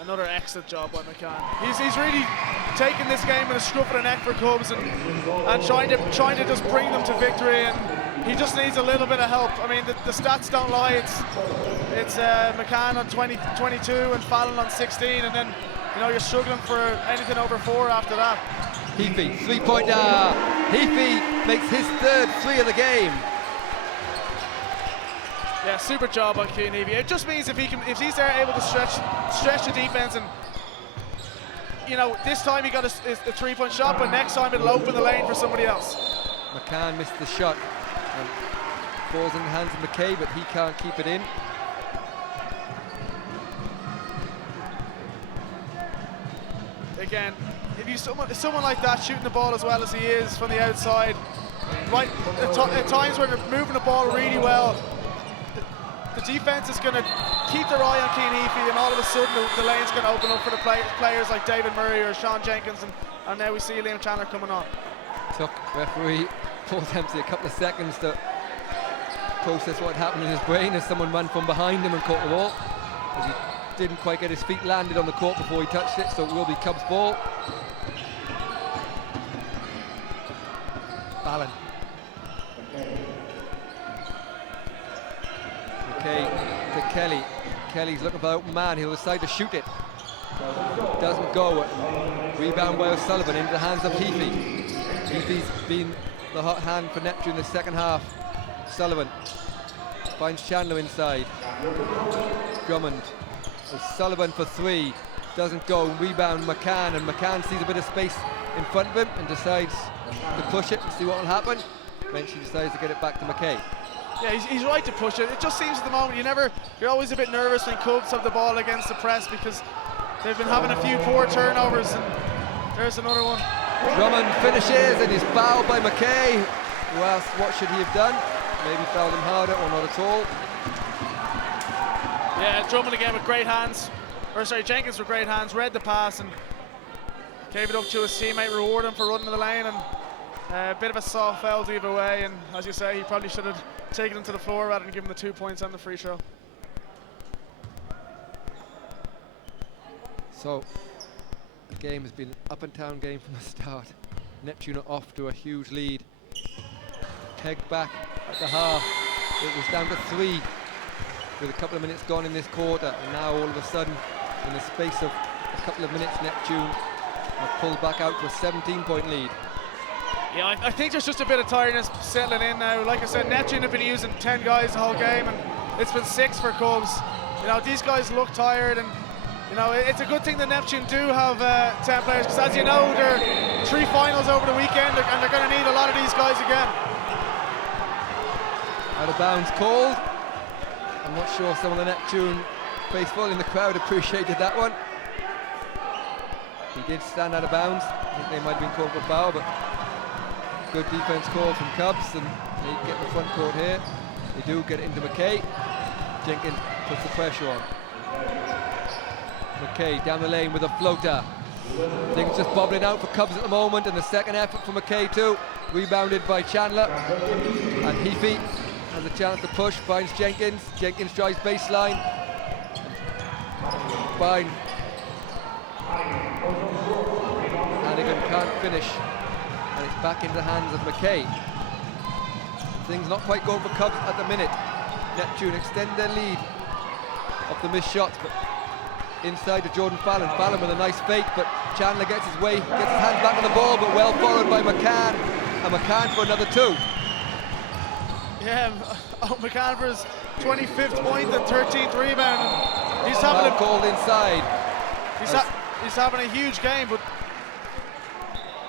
Another excellent job by McCann. He's really taken this game in a scruff of the neck for KUBS and trying to just bring them to victory, and he just needs a little bit of help. I mean, the stats don't lie. It's McCann on 22 and Fallon on 16, and then you're struggling for anything over 4 after that. Heafy, 3-pointer. Heafy makes his 3rd 3 of the game. Yeah, super job by Cian Heafy. It just means if he's there able to stretch the defense, and this time he got a 3-point shot, but next time it'll open the lane for somebody else. McCann missed the shot and falls in the hands of McKay, but he can't keep it in. Again, if you someone like that shooting the ball as well as he is from the outside, right at times where they're moving the ball really well, the defense is going to keep their eye on Cian Heafy, and all of a sudden the lane's going to open up for the players like David Murray or Sean Jenkins, and now we see Liam Chandler coming on. Took referee Paul Dempsey a couple of seconds to process what happened in his brain as someone ran from behind him and caught the ball, as he didn't quite get his feet landed on the court before he touched it, so it will be KUBS ball. Ballon. Okay, to Kelly. Kelly's looking for an open man. He'll decide to shoot it. Doesn't go. Rebound by O'Sullivan into the hands of Heafy. Heafy's been the hot hand for Neptune in the second half. Sullivan finds Chandler inside. Drummond. O'Sullivan for 3. Doesn't go. Rebound McCann, and McCann sees a bit of space in front of him and decides to push it and see what will happen. Eventually decides to get it back to McKay. Yeah, he's right to push it. It just seems at the moment you're always a bit nervous when KUBS have the ball against the press, because they've been having a few poor turnovers, and there's another one. Drummond finishes and is fouled by McKay. Who asked what should he have done? Maybe fouled him harder or not at all. Yeah, Drummond again with great hands. Jenkins with great hands, read the pass and gave it up to his teammate, reward him for running to the lane, and a bit of a soft foul to give away, and as you say, he probably should have taken him to the floor rather than give him the 2 points and the free throw. So the game has been an up and down game from the start. Neptune are off to a huge lead. Pegged back at the half. It was down to 3 with a couple of minutes gone in this quarter, and now all of a sudden, in the space of a couple of minutes, Neptune have pulled back out to a 17-point lead. Yeah, I think there's just a bit of tiredness settling in now. Like I said, Neptune have been using 10 guys the whole game, and it's been 6 for KUBS. These guys look tired, and it's a good thing that Neptune do have 10 players, because as you know, there are 3 finals over the weekend, and they're going to need a lot of these guys again. Out of bounds called. I'm not sure some of the Neptune faithful in the crowd appreciated that one. He did stand out of bounds. I think they might have been called for foul, but good defense call from KUBS, and they get the front court here. They do get it into McKay. Jenkins puts the pressure on. McKay down the lane with a floater. Things just bobbling out for KUBS at the moment, and the second effort for McKay too. Rebounded by Chandler, and Heafy has a chance to push, finds Jenkins. Jenkins drives baseline. Fine. Hannigan can't finish, and it's back into the hands of McKay. Things not quite going for KUBS at the minute. Neptune extend their lead of the missed shots, but inside to Jordan Fallon. Fallon with a nice fake, but Chandler gets his way, gets his hands back on the ball, but well followed by McCann, and McCann for another 2. Yeah, McCann for his 25th point and 13th rebound. He's having called inside. He's having a huge game, but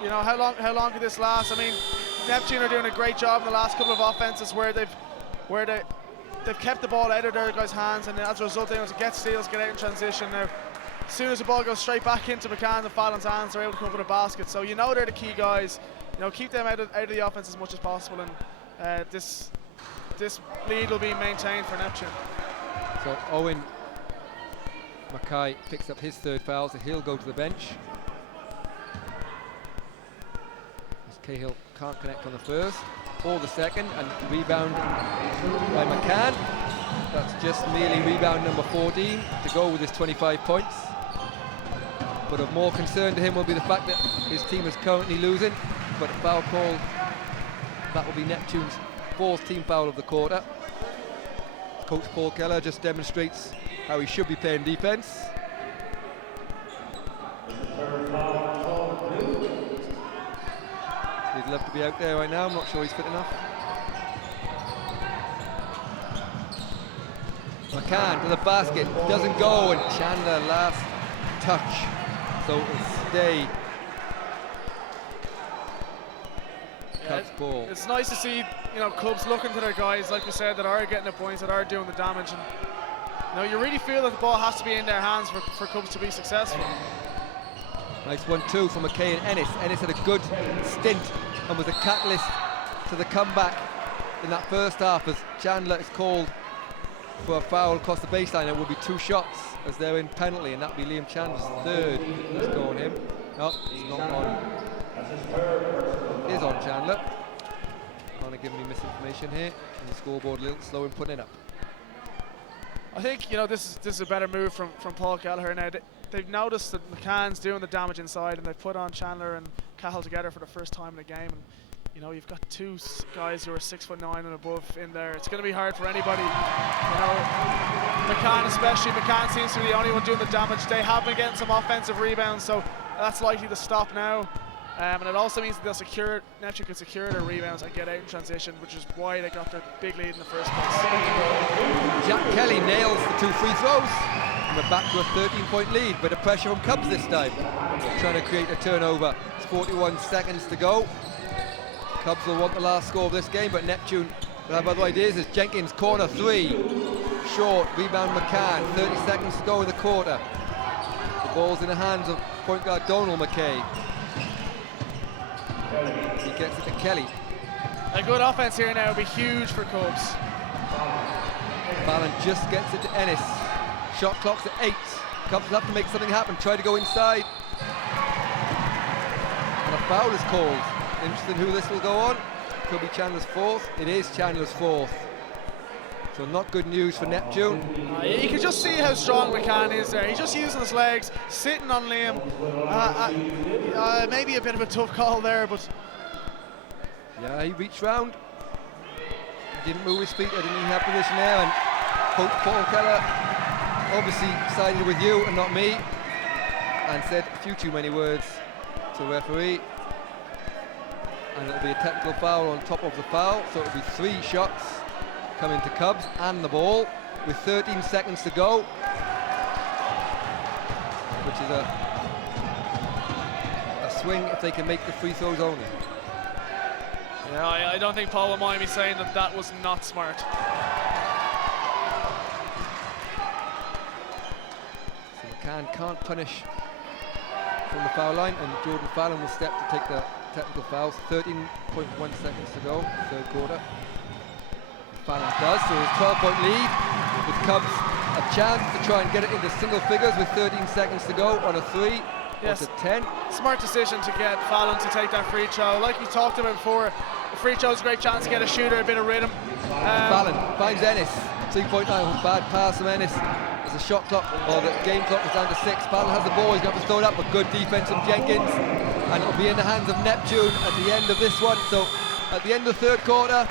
you know, how long could this last? I mean, Neptune are doing a great job in the last couple of offenses where they've kept the ball out of their guys' hands, and as a result they're able to get steals, get out in transition. Now, as soon as the ball goes straight back into McCann and Fallon's hands, they're able to come up with a basket. So you know they're the key guys. You know, keep them out of the offense as much as possible, and this lead will be maintained for Neptune. So Owen Mackay picks up his 3rd foul, so he'll go to the bench. As Cahill can't connect on the 1st or the 2nd, and rebound by McCann. That's just merely rebound number 14 to go with his 25 points. But of more concern to him will be the fact that his team is currently losing, but a foul call, that will be Neptune's 4th team foul of the quarter. Coach Paul Keller just demonstrates how he should be playing defense. He'd love to be out there right now. I'm not sure he's fit enough. McCann to the basket, doesn't go, and Chandler last touch, so it'll stay. Cubs ball. It's nice to see, you know, Cubs looking to their guys, like we said, that are getting the points, that are doing the damage, and you know, you really feel that the ball has to be in their hands for Cubs to be successful. Nice 1-2 from McKay and Ennis. Ennis had a good stint and was a catalyst to the comeback in that first half, as Chandler is called for a foul across the baseline. It will be 2 shots as they're in penalty, and that'll be Liam Chandler's 3rd. Let's go on him. No, it's not on. It is on Chandler. Kind of giving me misinformation here, and the scoreboard a little slow in putting it up. I think, you know, this is a better move from Paul Gallagher now. They've noticed that McCann's doing the damage inside, and they've put on Chandler and Cahill together for the first time in the game. And you know, you've got 2 guys who are 6'9" and above in there. It's going to be hard for anybody. You know, McCann especially. McCann seems to be the only one doing the damage. They have been getting some offensive rebounds, so that's likely to stop now. And it also means that Neptune can secure their rebounds and get out in transition, which is why they got their big lead in the first place. Jack Kelly nails the 2 free throws, and we're back to a 13-point lead. Bit of pressure from Cubs this time, trying to create a turnover. It's 41 seconds to go. Cubs will want the last score of this game, but Neptune will have other ideas. As Jenkins, corner 3, short, rebound McCann, 30 seconds to go in the quarter. The ball's in the hands of point guard Donald McKay. He gets it to Kelly. A good offense here now will be huge for Cubs. Fallon just gets it to Ennis. Shot clock's at 8. Cubs will have to make something happen, try to go inside. And a foul is called. Interesting who this will go on. Could be Chandler's 4th. It is Chandler's 4th. So not good news for Neptune. You can just see how strong McCann is there. He's just using his legs, sitting on Liam. Maybe a bit of a tough call there, but yeah, he reached round. He didn't move his feet. I didn't even have position there. And Coach Paul Keller obviously sided with you and not me, and said a few too many words to the referee. And it'll be a technical foul on top of the foul, so it'll be 3 shots coming to Cubs and the ball with 13 seconds to go, which is a swing if they can make the free throws only. yeah, I don't think Paul will mind me saying that that was not smart. So McCann can't punish from the foul line, and Jordan Fallon will step to take the technical fouls. 13.1 seconds to go, 3rd quarter. Fallon does, so his 12-point lead, with Cubs a chance to try and get it into single figures with 13 seconds to go on a 3. Yes. Or to 10. Smart decision to get Fallon to take that free throw. Like we talked about before, the free throw is a great chance to get a shooter a bit of rhythm. Fallon finds Ennis. 3.9, bad pass from Ennis. There's a shot clock, or the game clock is down to 6. Fallon has the ball, he's going to have to throw it up, but good defense from Jenkins. And it'll be in the hands of Neptune at the end of this one. So at the end of the 3rd quarter,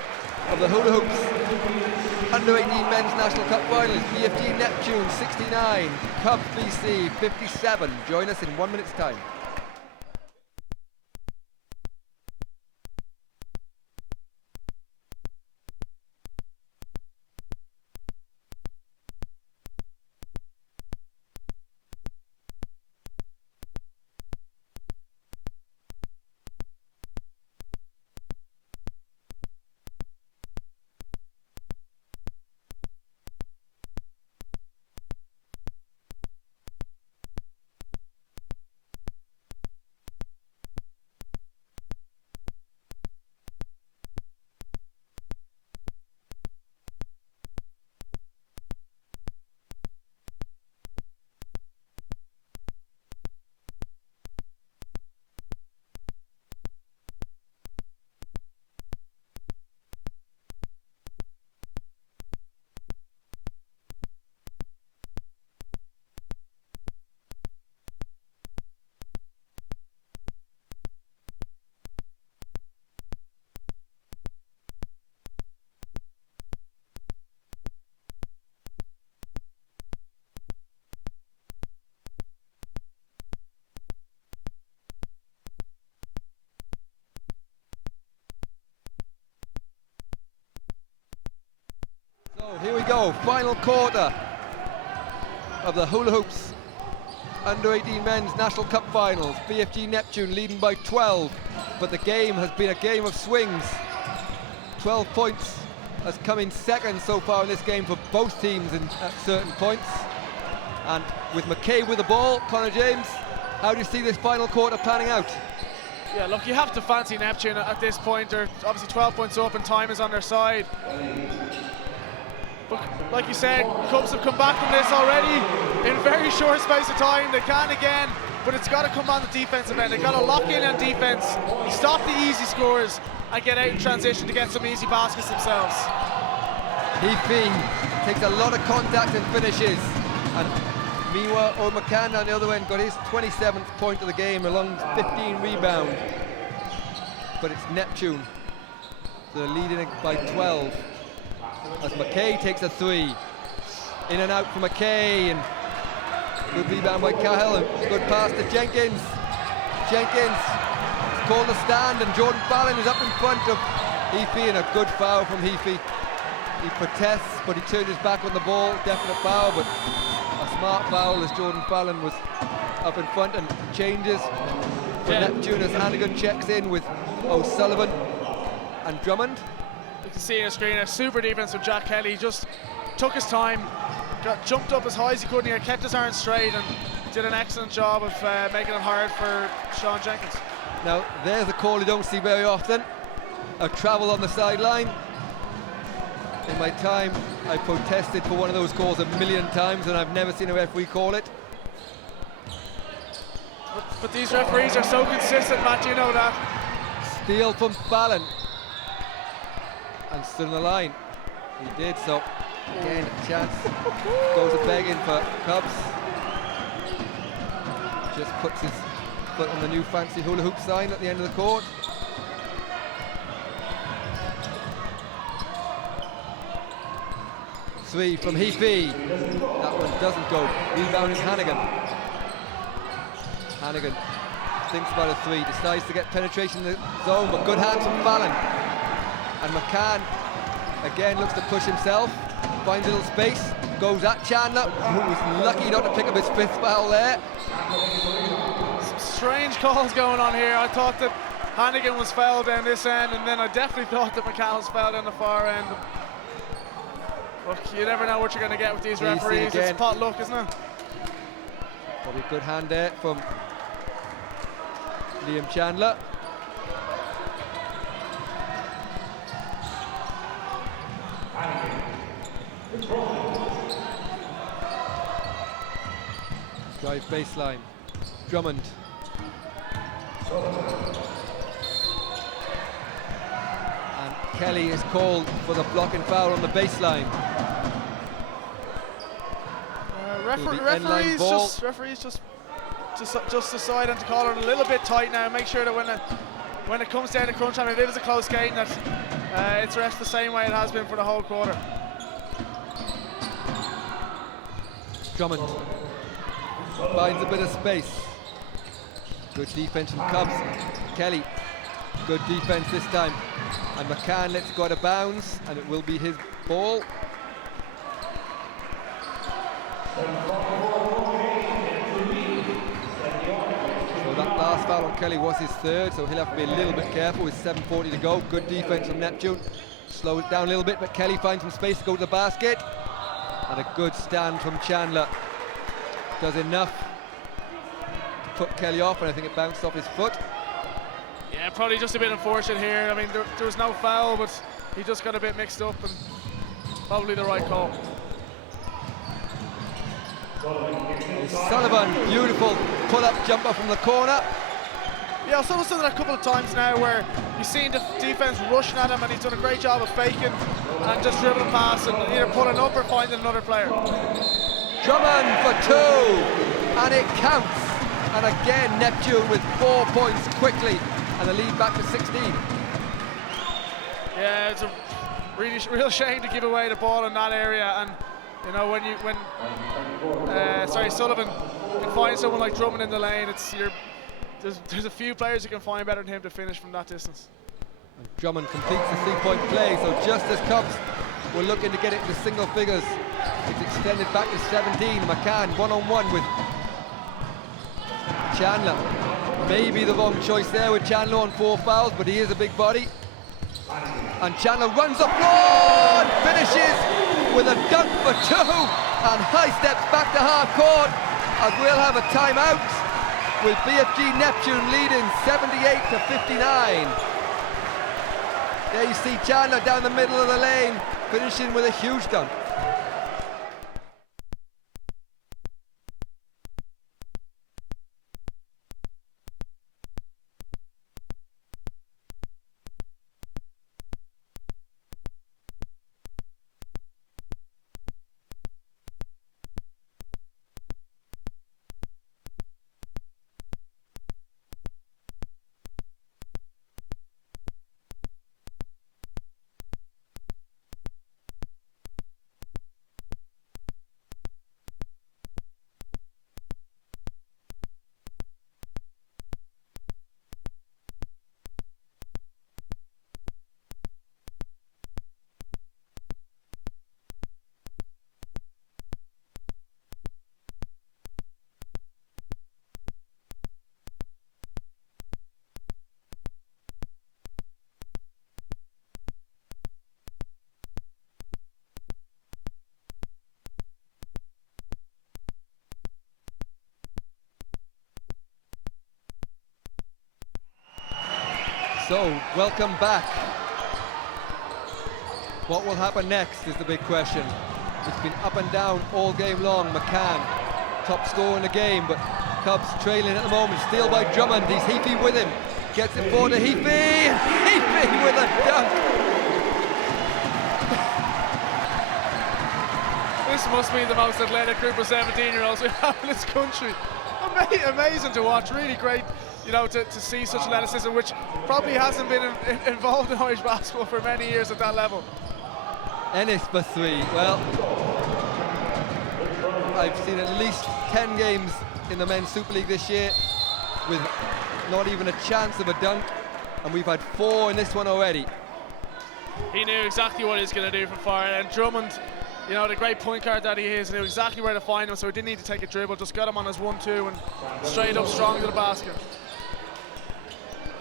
of the Hula Hoops Under-18 Men's National Cup Final is BFG Neptune 69, KUBS BC 57. Join us in 1 minute's time. Here we go, final quarter of the Hula Hoops Under-18 Men's National Cup Finals. BFG Neptune leading by 12, but the game has been a game of swings. 12 points has come in second so far in this game for both teams at certain points. And with McKay with the ball, Connor James, how do you see this final quarter panning out? Yeah, look, you have to fancy Neptune at this point. They're obviously 12 points up and time is on their side. But like you said, KUBS have come back from this already in a very short space of time. They can again, but it's got to come on the defensive end. They've got to lock in on defense, stop the easy scores, and get out in transition to get some easy baskets themselves. Heafy takes a lot of contact and finishes. And meanwhile, McCann on the other end got his 27th point of the game along 15 rebound. But it's Neptune. So they're leading by 12. As McKay takes a three. In and out for McKay, and good rebound by Cahill, and good pass to Jenkins. Jenkins called the stand, and Jordan Fallon is up in front of Heafy, and a good foul from Heafy. He protests, but he turned his back on the ball. Definite foul, but a smart foul as Jordan Fallon was up in front and changes for Neptune as Hannigan checks in with O'Sullivan and Drummond. You can see on the screen a super defense from Jack Kelly. Just took his time, jumped up as high as he could, and he kept his arms straight and did an excellent job of making it hard for Sean Jenkins. Now there's a call you don't see very often, a travel on the sideline. In my time I protested for one of those calls a million times, and I've never seen a referee call it. But these referees are so consistent, Matt, you know that. Steal from Fallon. And stood on the line. He did, so again a chance. Goes a begging for KUBS. Just puts his foot on the new fancy hula hoop sign at the end of the court. Three from Heafy. That one doesn't go. Rebound is Hannigan. Hannigan thinks about a three, decides to get penetration in the zone, but good hands from Fallon. And McCann again looks to push himself, finds a little space, goes at Chandler, who was lucky not to pick up his fifth foul there. Some strange calls going on here. I thought that Hannigan was fouled down this end, and then I definitely thought that McCann was fouled down the far end. Look, you never know what you're going to get with these referees. It's pot luck, isn't it? Probably a good hand there from Liam Chandler. Drive baseline. Drummond. And Kelly is called for the blocking foul on the baseline. Referees just decide to call it a little bit tight now. Make sure that when it comes down to crunch time, it is a close game, that it's rest the same way it has been for the whole quarter. Drummond finds a bit of space. Good defense from Cubs. Kelly, good defense this time. And McCann lets go out of bounds, and it will be his ball. So that last foul on Kelly was his third, so he'll have to be a little bit careful with 7:40 to go. Good defense from Neptune. Slow it down a little bit, but Kelly finds some space to go to the basket. And a good stand from Chandler. Does enough to put Kelly off, and I think it bounced off his foot. Yeah, probably just a bit unfortunate here. I mean, there was no foul, but he just got a bit mixed up, and probably the right call. Sullivan, beautiful pull-up jumper from the corner. Yeah, I've sort of done it a couple of times now where you've seen the defense rushing at him, and he's done a great job of faking and just dribbling past and either pulling up or finding another player. Drummond for two, and it counts. And again, Neptune with 4 points quickly, and the lead back to 16. Yeah, it's a real shame to give away the ball in that area, and you know when Sullivan can find someone like Drummond in the lane, there's a few players you can find better than him to finish from that distance. And Drummond completes the 3-point play, so just as Cubs were looking to get it into single figures, it's extended back to 17. McCann one-on-one with Chandler. Maybe the wrong choice there with Chandler on 4 fouls, but he is a big body. And Chandler runs the floor and finishes with a dunk for 2, and high steps back to half court as we'll have a timeout with BFG Neptune leading 78 to 59. There you see Chandler down the middle of the lane finishing with a huge dunk. So, welcome back. What will happen next is the big question. It's been up and down all game long. McCann, top scorer in the game, but Cubs trailing at the moment. Steal by Drummond, he's Heafy with him. Gets it forward to Heafy! Heafy with a dunk! This must be the most athletic group of 17-year-olds we have in this country. Amazing to watch, really great, you know, to see such athleticism, which probably hasn't been involved in Irish basketball for many years at that level. Ennis for 3. Well, I've seen at least 10 games in the Men's Super League this year with not even a chance of a dunk, and we've had 4 in this one already. He knew exactly what he was going to do from far, and Drummond, you know, the great point guard that he is, knew exactly where to find him, so he didn't need to take a dribble, just got him on his 1-2 and straight up strong to the basket.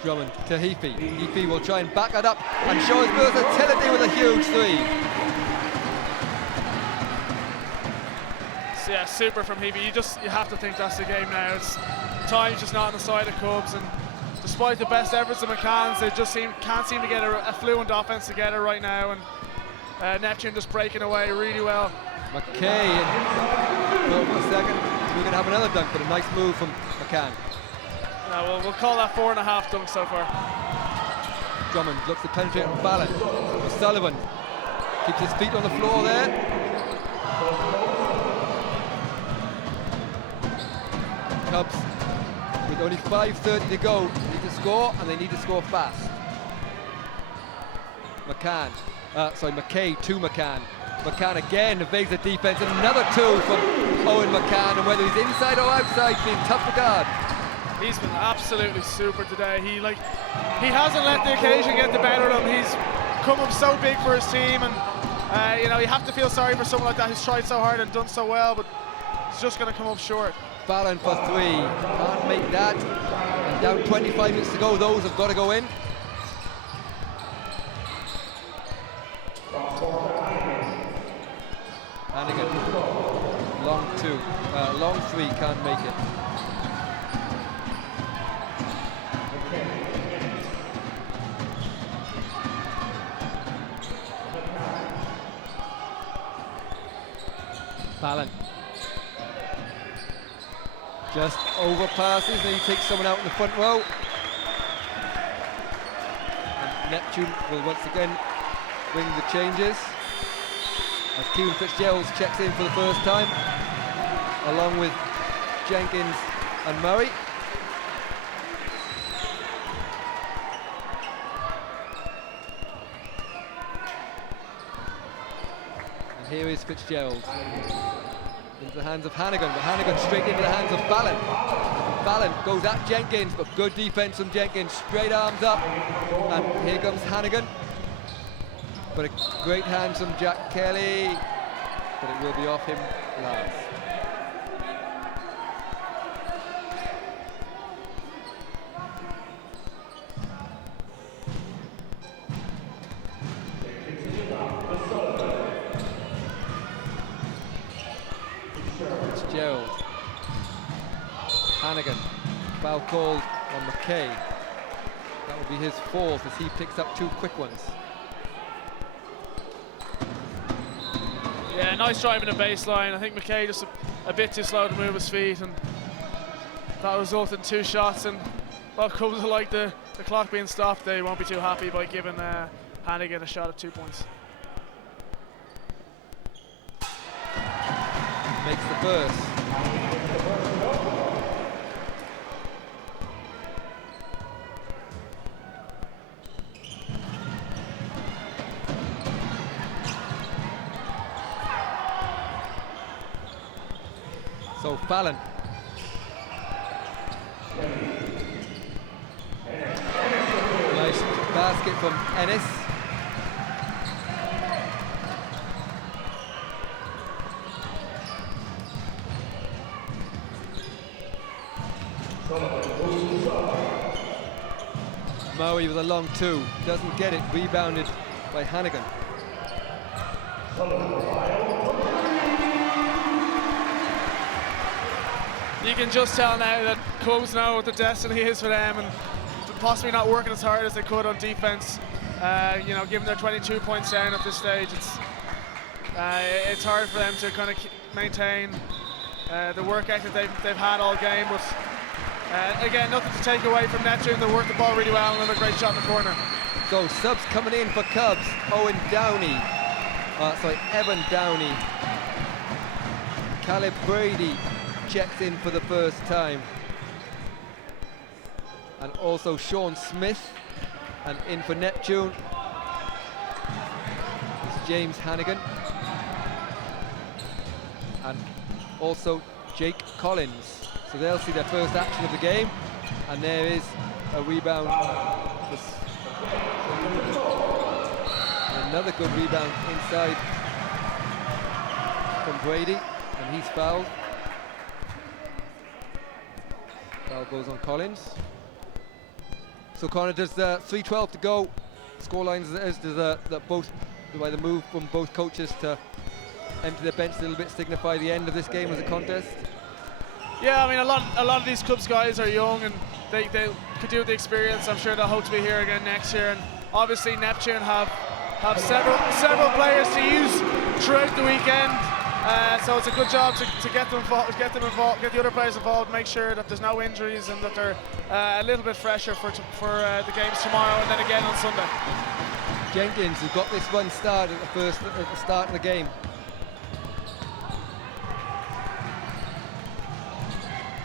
Drummond to Heafy. Heafy will try and back it up and show his versatility with a huge 3. So yeah, super from Heafy. You have to think that's the game now. Time's just not on the side of Cubs, and despite the best efforts of McCann's, they just can't seem to get a fluent offense together right now, and Neptune just breaking away really well. McKay, for a second, we're going to have another dunk, but a nice move from McCann. We'll call that 4.5 dunk so far. Drummond looks to penetrate on Ballon. Sullivan keeps his feet on the floor there. Cubs, with only 5:30 to go, need to score, and they need to score fast. McKay to McCann. McCann again evades the defense, and another 2 from Owen McCann, and whether he's inside or outside, being tough to guard. He's been absolutely super today. He hasn't let the occasion get the better of him. He's come up so big for his team, and you know, you have to feel sorry for someone like that who's tried so hard and done so well, but he's just going to come up short. Fallon for 3, can't make that. And down 25 minutes to go, those have got to go in. Hannigan, long 3, can't make it. Fallon just overpasses, and he takes someone out in the front row. And Neptune will once again bring the changes as Kieran Fitzgerald checks in for the first time, along with Jenkins and Murray. And here is Fitzgerald into the hands of Hannigan, but Hannigan straight into the hands of Fallon. Fallon goes at Jenkins, but good defense from Jenkins, straight arms up, and here comes Hannigan. But a great hands from Jack Kelly, but it will be off him last. Fitzgerald, Hannigan, foul called on McKay. That will be his 4th as he picks up 2 quick ones. Yeah, nice drive in the baseline. I think McKay just a bit too slow to move his feet, and that resulted in 2 shots. And well, KUBS like the clock being stopped, they won't be too happy by giving Hannigan a shot at 2 points. Makes the first. So Fallon. Nice basket from Ennis. Murray with a long 2, doesn't get it, rebounded by Hannigan. You can just tell now that KUBS know what the destiny is for them, and possibly not working as hard as they could on defense. You know, given their 22 points down at this stage, it's hard for them to kind of maintain the work ethic they've had all game. But again, nothing to take away from Neptune. They worked the ball really well and did a great shot in the corner. So subs coming in for KUBS. Evan Downey. Caleb Brady checks in for the first time. And also Sean Smith. And in for Neptune is James Hannigan. And also Jake Collins. So they'll see their first action of the game. And there is a rebound. And another good rebound inside from Brady. And he's fouled. Foul goes on Collins. So Connor, does 3:12 to go, scorelines as it is, by the move from both coaches to empty the bench a little bit signify the end of this game as a contest? Yeah, I mean, a lot of these KUBS guys are young and they could do with the experience. I'm sure they'll hope to be here again next year. And obviously Neptune have several players to use throughout the weekend. So it's a good job to get them involved, get the other players involved, make sure that there's no injuries and that they're a little bit fresher for the games tomorrow and then again on Sunday. Jenkins, who got this one started at the start of the game.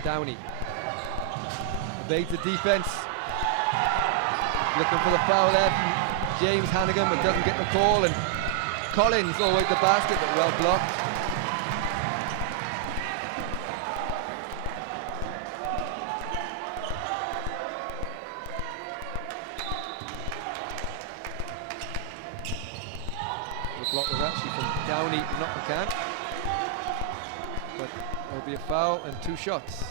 Downey evades the defense, looking for the foul there. James Hannigan, but doesn't get the call, and Collins all the way to the basket, but well blocked. The block was actually from Downey, not McCann. But there'll be a foul and 2 shots.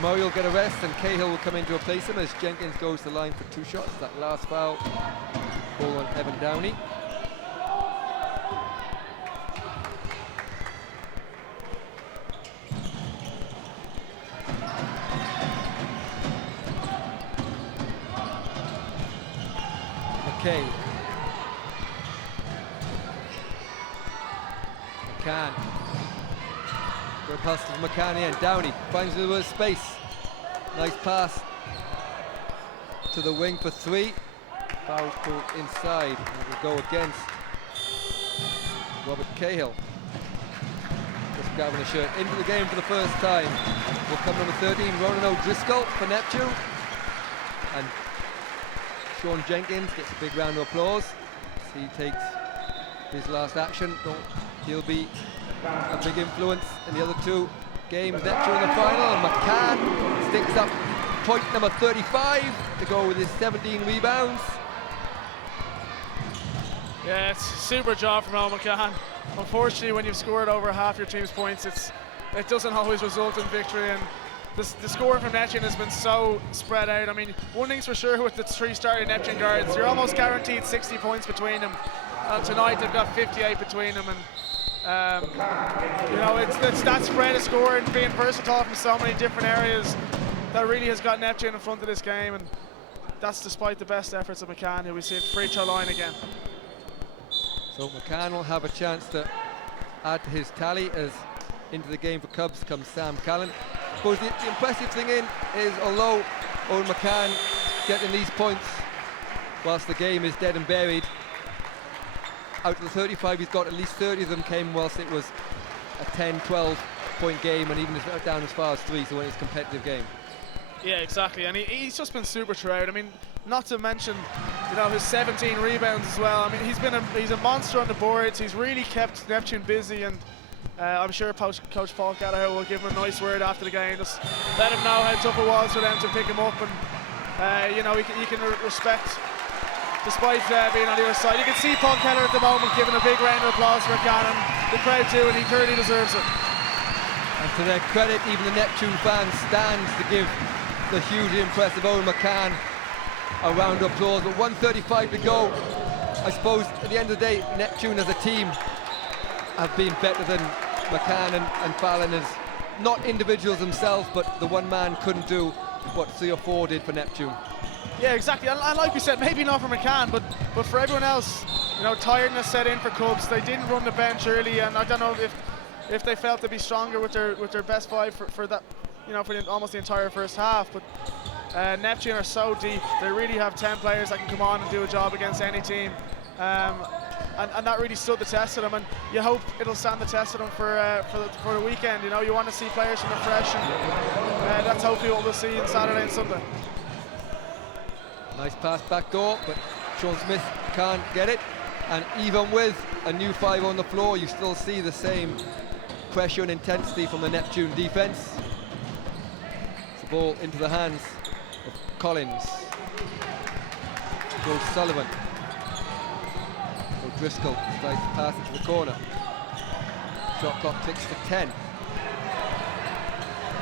Murray will get a rest and Cahill will come in to replace him as Jenkins goes to the line for 2 shots. That last foul, ball on Evan Downey. McKay. McCann. Good pass to McCann and Downey finds a little bit of space. Nice pass to the wing for 3. Foul called inside. And we go against Robert Cahill. Just grabbing a shirt into the game for the first time. Will come number 13, Ronan O'Driscoll for Neptune. And Sean Jenkins gets a big round of applause as he takes his last action. He'll be a big influence in the other 2 games. Neptune in the final, and McCann sticks up point number 35 to go with his 17 rebounds. Yeah, it's a super job from Al McCann. Unfortunately, when you've scored over half your team's points, it doesn't always result in victory, and the scoring from Neptune has been so spread out. I mean, one thing's for sure with the 3 starting Neptune guards, you're almost guaranteed 60 points between them. And tonight they've got 58 between them, and you know, it's that spread of scoring, being versatile from so many different areas, that really has got Neptune in front of this game, and that's despite the best efforts of McCann, who we see at free throw line again. So McCann will have a chance to add to his tally as into the game for Cubs comes Sam Callan. I suppose the impressive thing is although Owen McCann getting these points whilst the game is dead and buried, out of the 35 he's got, at least 30 of them came whilst it was a 10-12 point game, and even down as far as 3, so when it's a competitive game. Yeah, exactly, and he's just been super throughout. I mean, not to mention, you know, his 17 rebounds as well. I mean, he's a monster on the boards. He's really kept Neptune busy, and I'm sure Coach Paul Gallagher will give him a nice word after the game, just let him know how tough it was for them to pick him up, and you know, you can respect, despite being on the other side. You can see Paul Keller at the moment giving a big round of applause for McCann, the crowd too, and he clearly deserves it. And to their credit, even the Neptune fans stands to give the hugely impressive Owen McCann a round of applause. But 1:35 to go. I suppose at the end of the day, Neptune as a team have been better than McCann and Fallon, as not individuals themselves, but the one man couldn't do what 3 or 4 did for Neptune. Yeah, exactly, and like we said, maybe not for McCann, but for everyone else, you know, tiredness set in for Cubs. They didn't run the bench early, and I don't know if they felt to be stronger with their best 5 for that, you know, for almost the entire first half. But Neptune are so deep; they really have 10 players that can come on and do a job against any team, and that really stood the test of them. And you hope it'll stand the test of them for the weekend. You know, you want to see players from the fresh, and that's hopefully what we'll see on Saturday and Sunday. Nice pass back door, but Sean Smith can't get it. And even with a new 5 on the floor, you still see the same pressure and intensity from the Neptune defense. It's the ball into the hands of Collins. Goes Sullivan. O'Driscoll tries to pass it to the corner. Shot clock ticks to 10.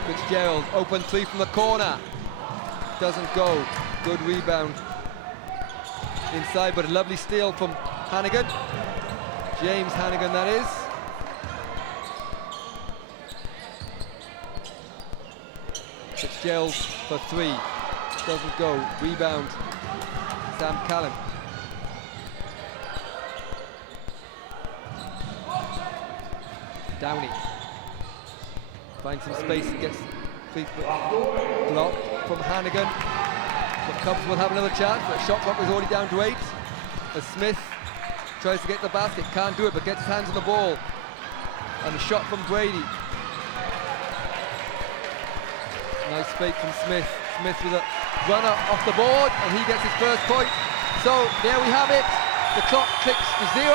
Fitzgerald, open 3 from the corner. Doesn't go. Good rebound inside, but a lovely steal from Hannigan. James Hannigan, that is. Fitzgerald for 3. Doesn't go. Rebound. Sam Callan. Downey. Finds some space and gets blocked from Hannigan. The Cubs will have another chance, but shot clock is already down to 8. as Smith tries to get the basket, can't do it, but gets his hands on the ball. And a shot from Brady. Nice fake from Smith. Smith with a runner off the board, and he gets his first point. So there we have it. The clock ticks to 0,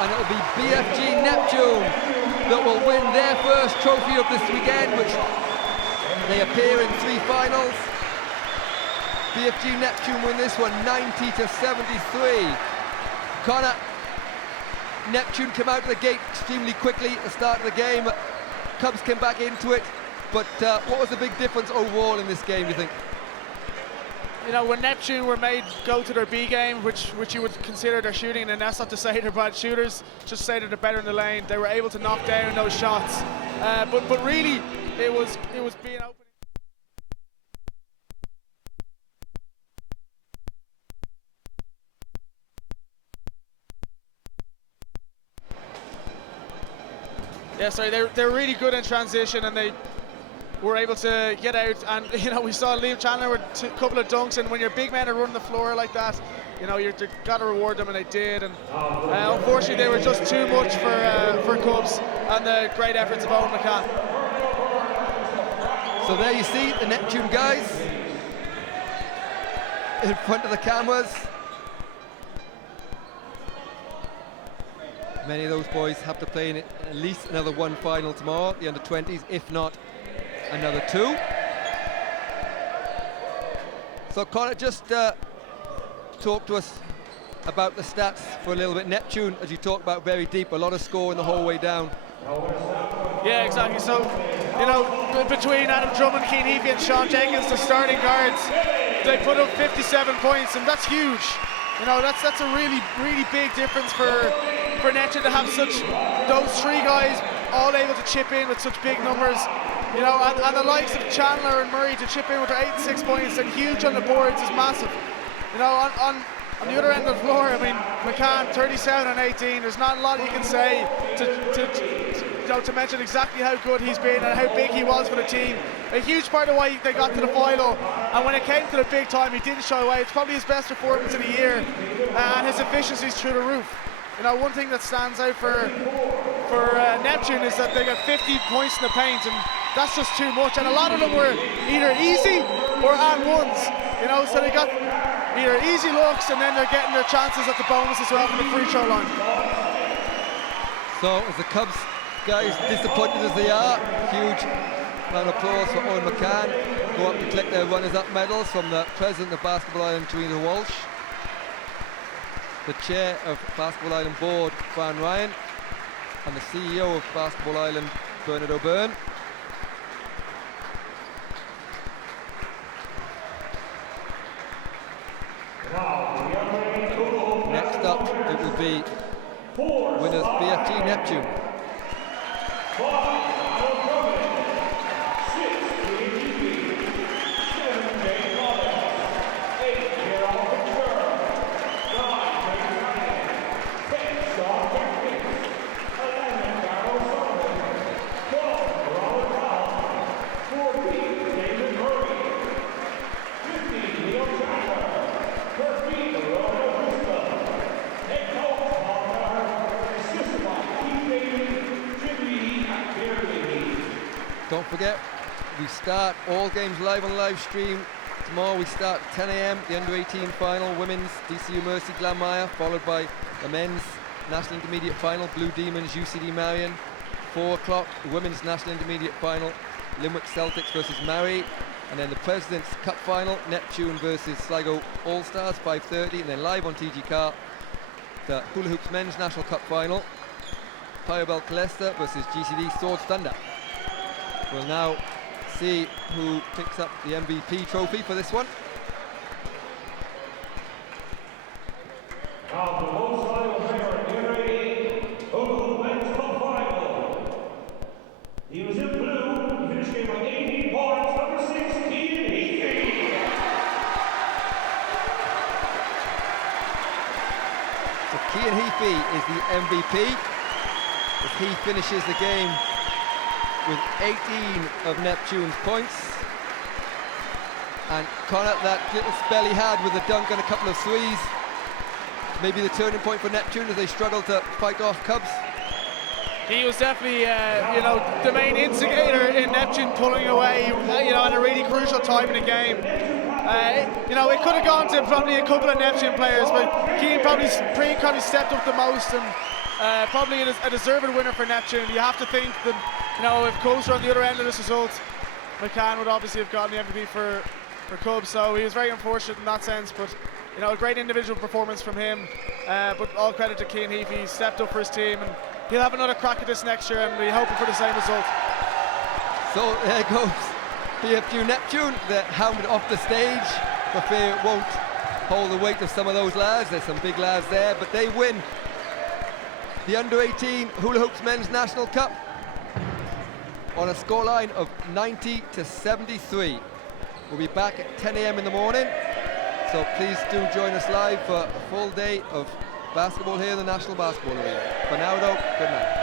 and it'll be BFG Neptune that will win their first trophy of this weekend, which they appear in 3 finals. BFG Neptune win this one 90-73. Connor, Neptune came out of the gate extremely quickly at the start of the game. Cubs came back into it, but what was the big difference overall in this game, do you think? You know, when Neptune were made go to their B game, which you would consider their shooting, and that's not to say they're bad shooters, just to say that they're better in the lane. They were able to knock down those shots, but really it was being open. Yeah, sorry, they're really good in transition, and they were able to get out. And you know, we saw Liam Chandler with a couple of dunks, and when your big men are running the floor like that, you know, you've got to reward them, and they did. And unfortunately, they were just too much for KUBS and the great efforts of Owen McCann. So there you see the Neptune guys in front of the cameras. Many of those boys have to play in at least another 1 final tomorrow, the under-20s, if not another 2. So Connor, just talk to us about the stats for a little bit. Neptune, as you talked about, very deep, a lot of scoring the whole way down. Yeah, exactly. So, you know, between Adam Drummond, Cian Heafy and Sean Jenkins, the starting guards, they put up 57 points, and that's huge. You know, that's a really, really big difference for Neptune to have those 3 guys all able to chip in with such big numbers. You know, and the likes of Chandler and Murray to chip in with their 8 and 6 points and huge on the boards is massive. You know, on the other end of the floor, I mean, McCann 37 and 18. There's not a lot you can say to mention exactly how good he's been and how big he was for the team. A huge part of why they got to the final, and when it came to the big time, he didn't shy away. It's probably his best performance of the year, and his efficiency's through the roof. You know, one thing that stands out for Neptune is that they got 50 points in the paint, and that's just too much. And a lot of them were either easy or and ones. You know, so they got either easy looks, and then they're getting their chances at the bonus as well from the free throw line. So as the Cubs guys, disappointed as they are, huge round of applause for Owen McCann. Go up to collect their runners-up medals from the president of Basketball Ireland, Teresa Walsh, the chair of Basketball Ireland board, Fran Ryan, and the CEO of Basketball Ireland, Bernard O'Byrne. Next up, it will be winners BFG Neptune. Don't forget, we start all games live on live stream. Tomorrow we start at 10 AM, the under-18 final, women's DCU Mercy Glanmire, followed by the men's national intermediate final, Blue Demons UCD Marion. 4 o'clock, women's national intermediate final, Limerick Celtics versus Mary. And then the President's Cup final, Neptune versus Sligo All-Stars, 5:30. And then live on TG Car, the Hula Hoops men's national cup final, Pyrebell Colester versus GCD Swords Thunder. We'll now see who picks up the MVP trophy for this one. He was in blue, he finished game by 18 points, number 6, Cian Heafy. So Cian Heafy is the MVP as he finishes the game with 18 of Neptune's points. And Connor, that little spell he had with a dunk and a couple of threes maybe the turning point for Neptune as they struggle to fight off KUBS? He was definitely, you know, the main instigator in Neptune pulling away, you know, at a really crucial time in the game. You know, it could have gone to probably a couple of Neptune players, but Keane probably stepped up the most, and probably a deserved winner for Neptune. You have to think that, you know, if KUBS were on the other end of this result, McCann would obviously have gotten the MVP for KUBS, so he was very unfortunate in that sense, but you know, a great individual performance from him, but all credit to Cian Heafy. He stepped up for his team, and he'll have another crack at this next year, and we're hoping for the same result. So there goes BFG Neptune. They're hounded off the stage, but they won't hold the weight of some of those lads. There's some big lads there, but they win the Under-18 Hula Hoops Men's National Cup on a scoreline of 90-73. We'll be back at 10 a.m. in the morning, so please do join us live for a full day of basketball here in the National Basketball Arena. For now though, good night.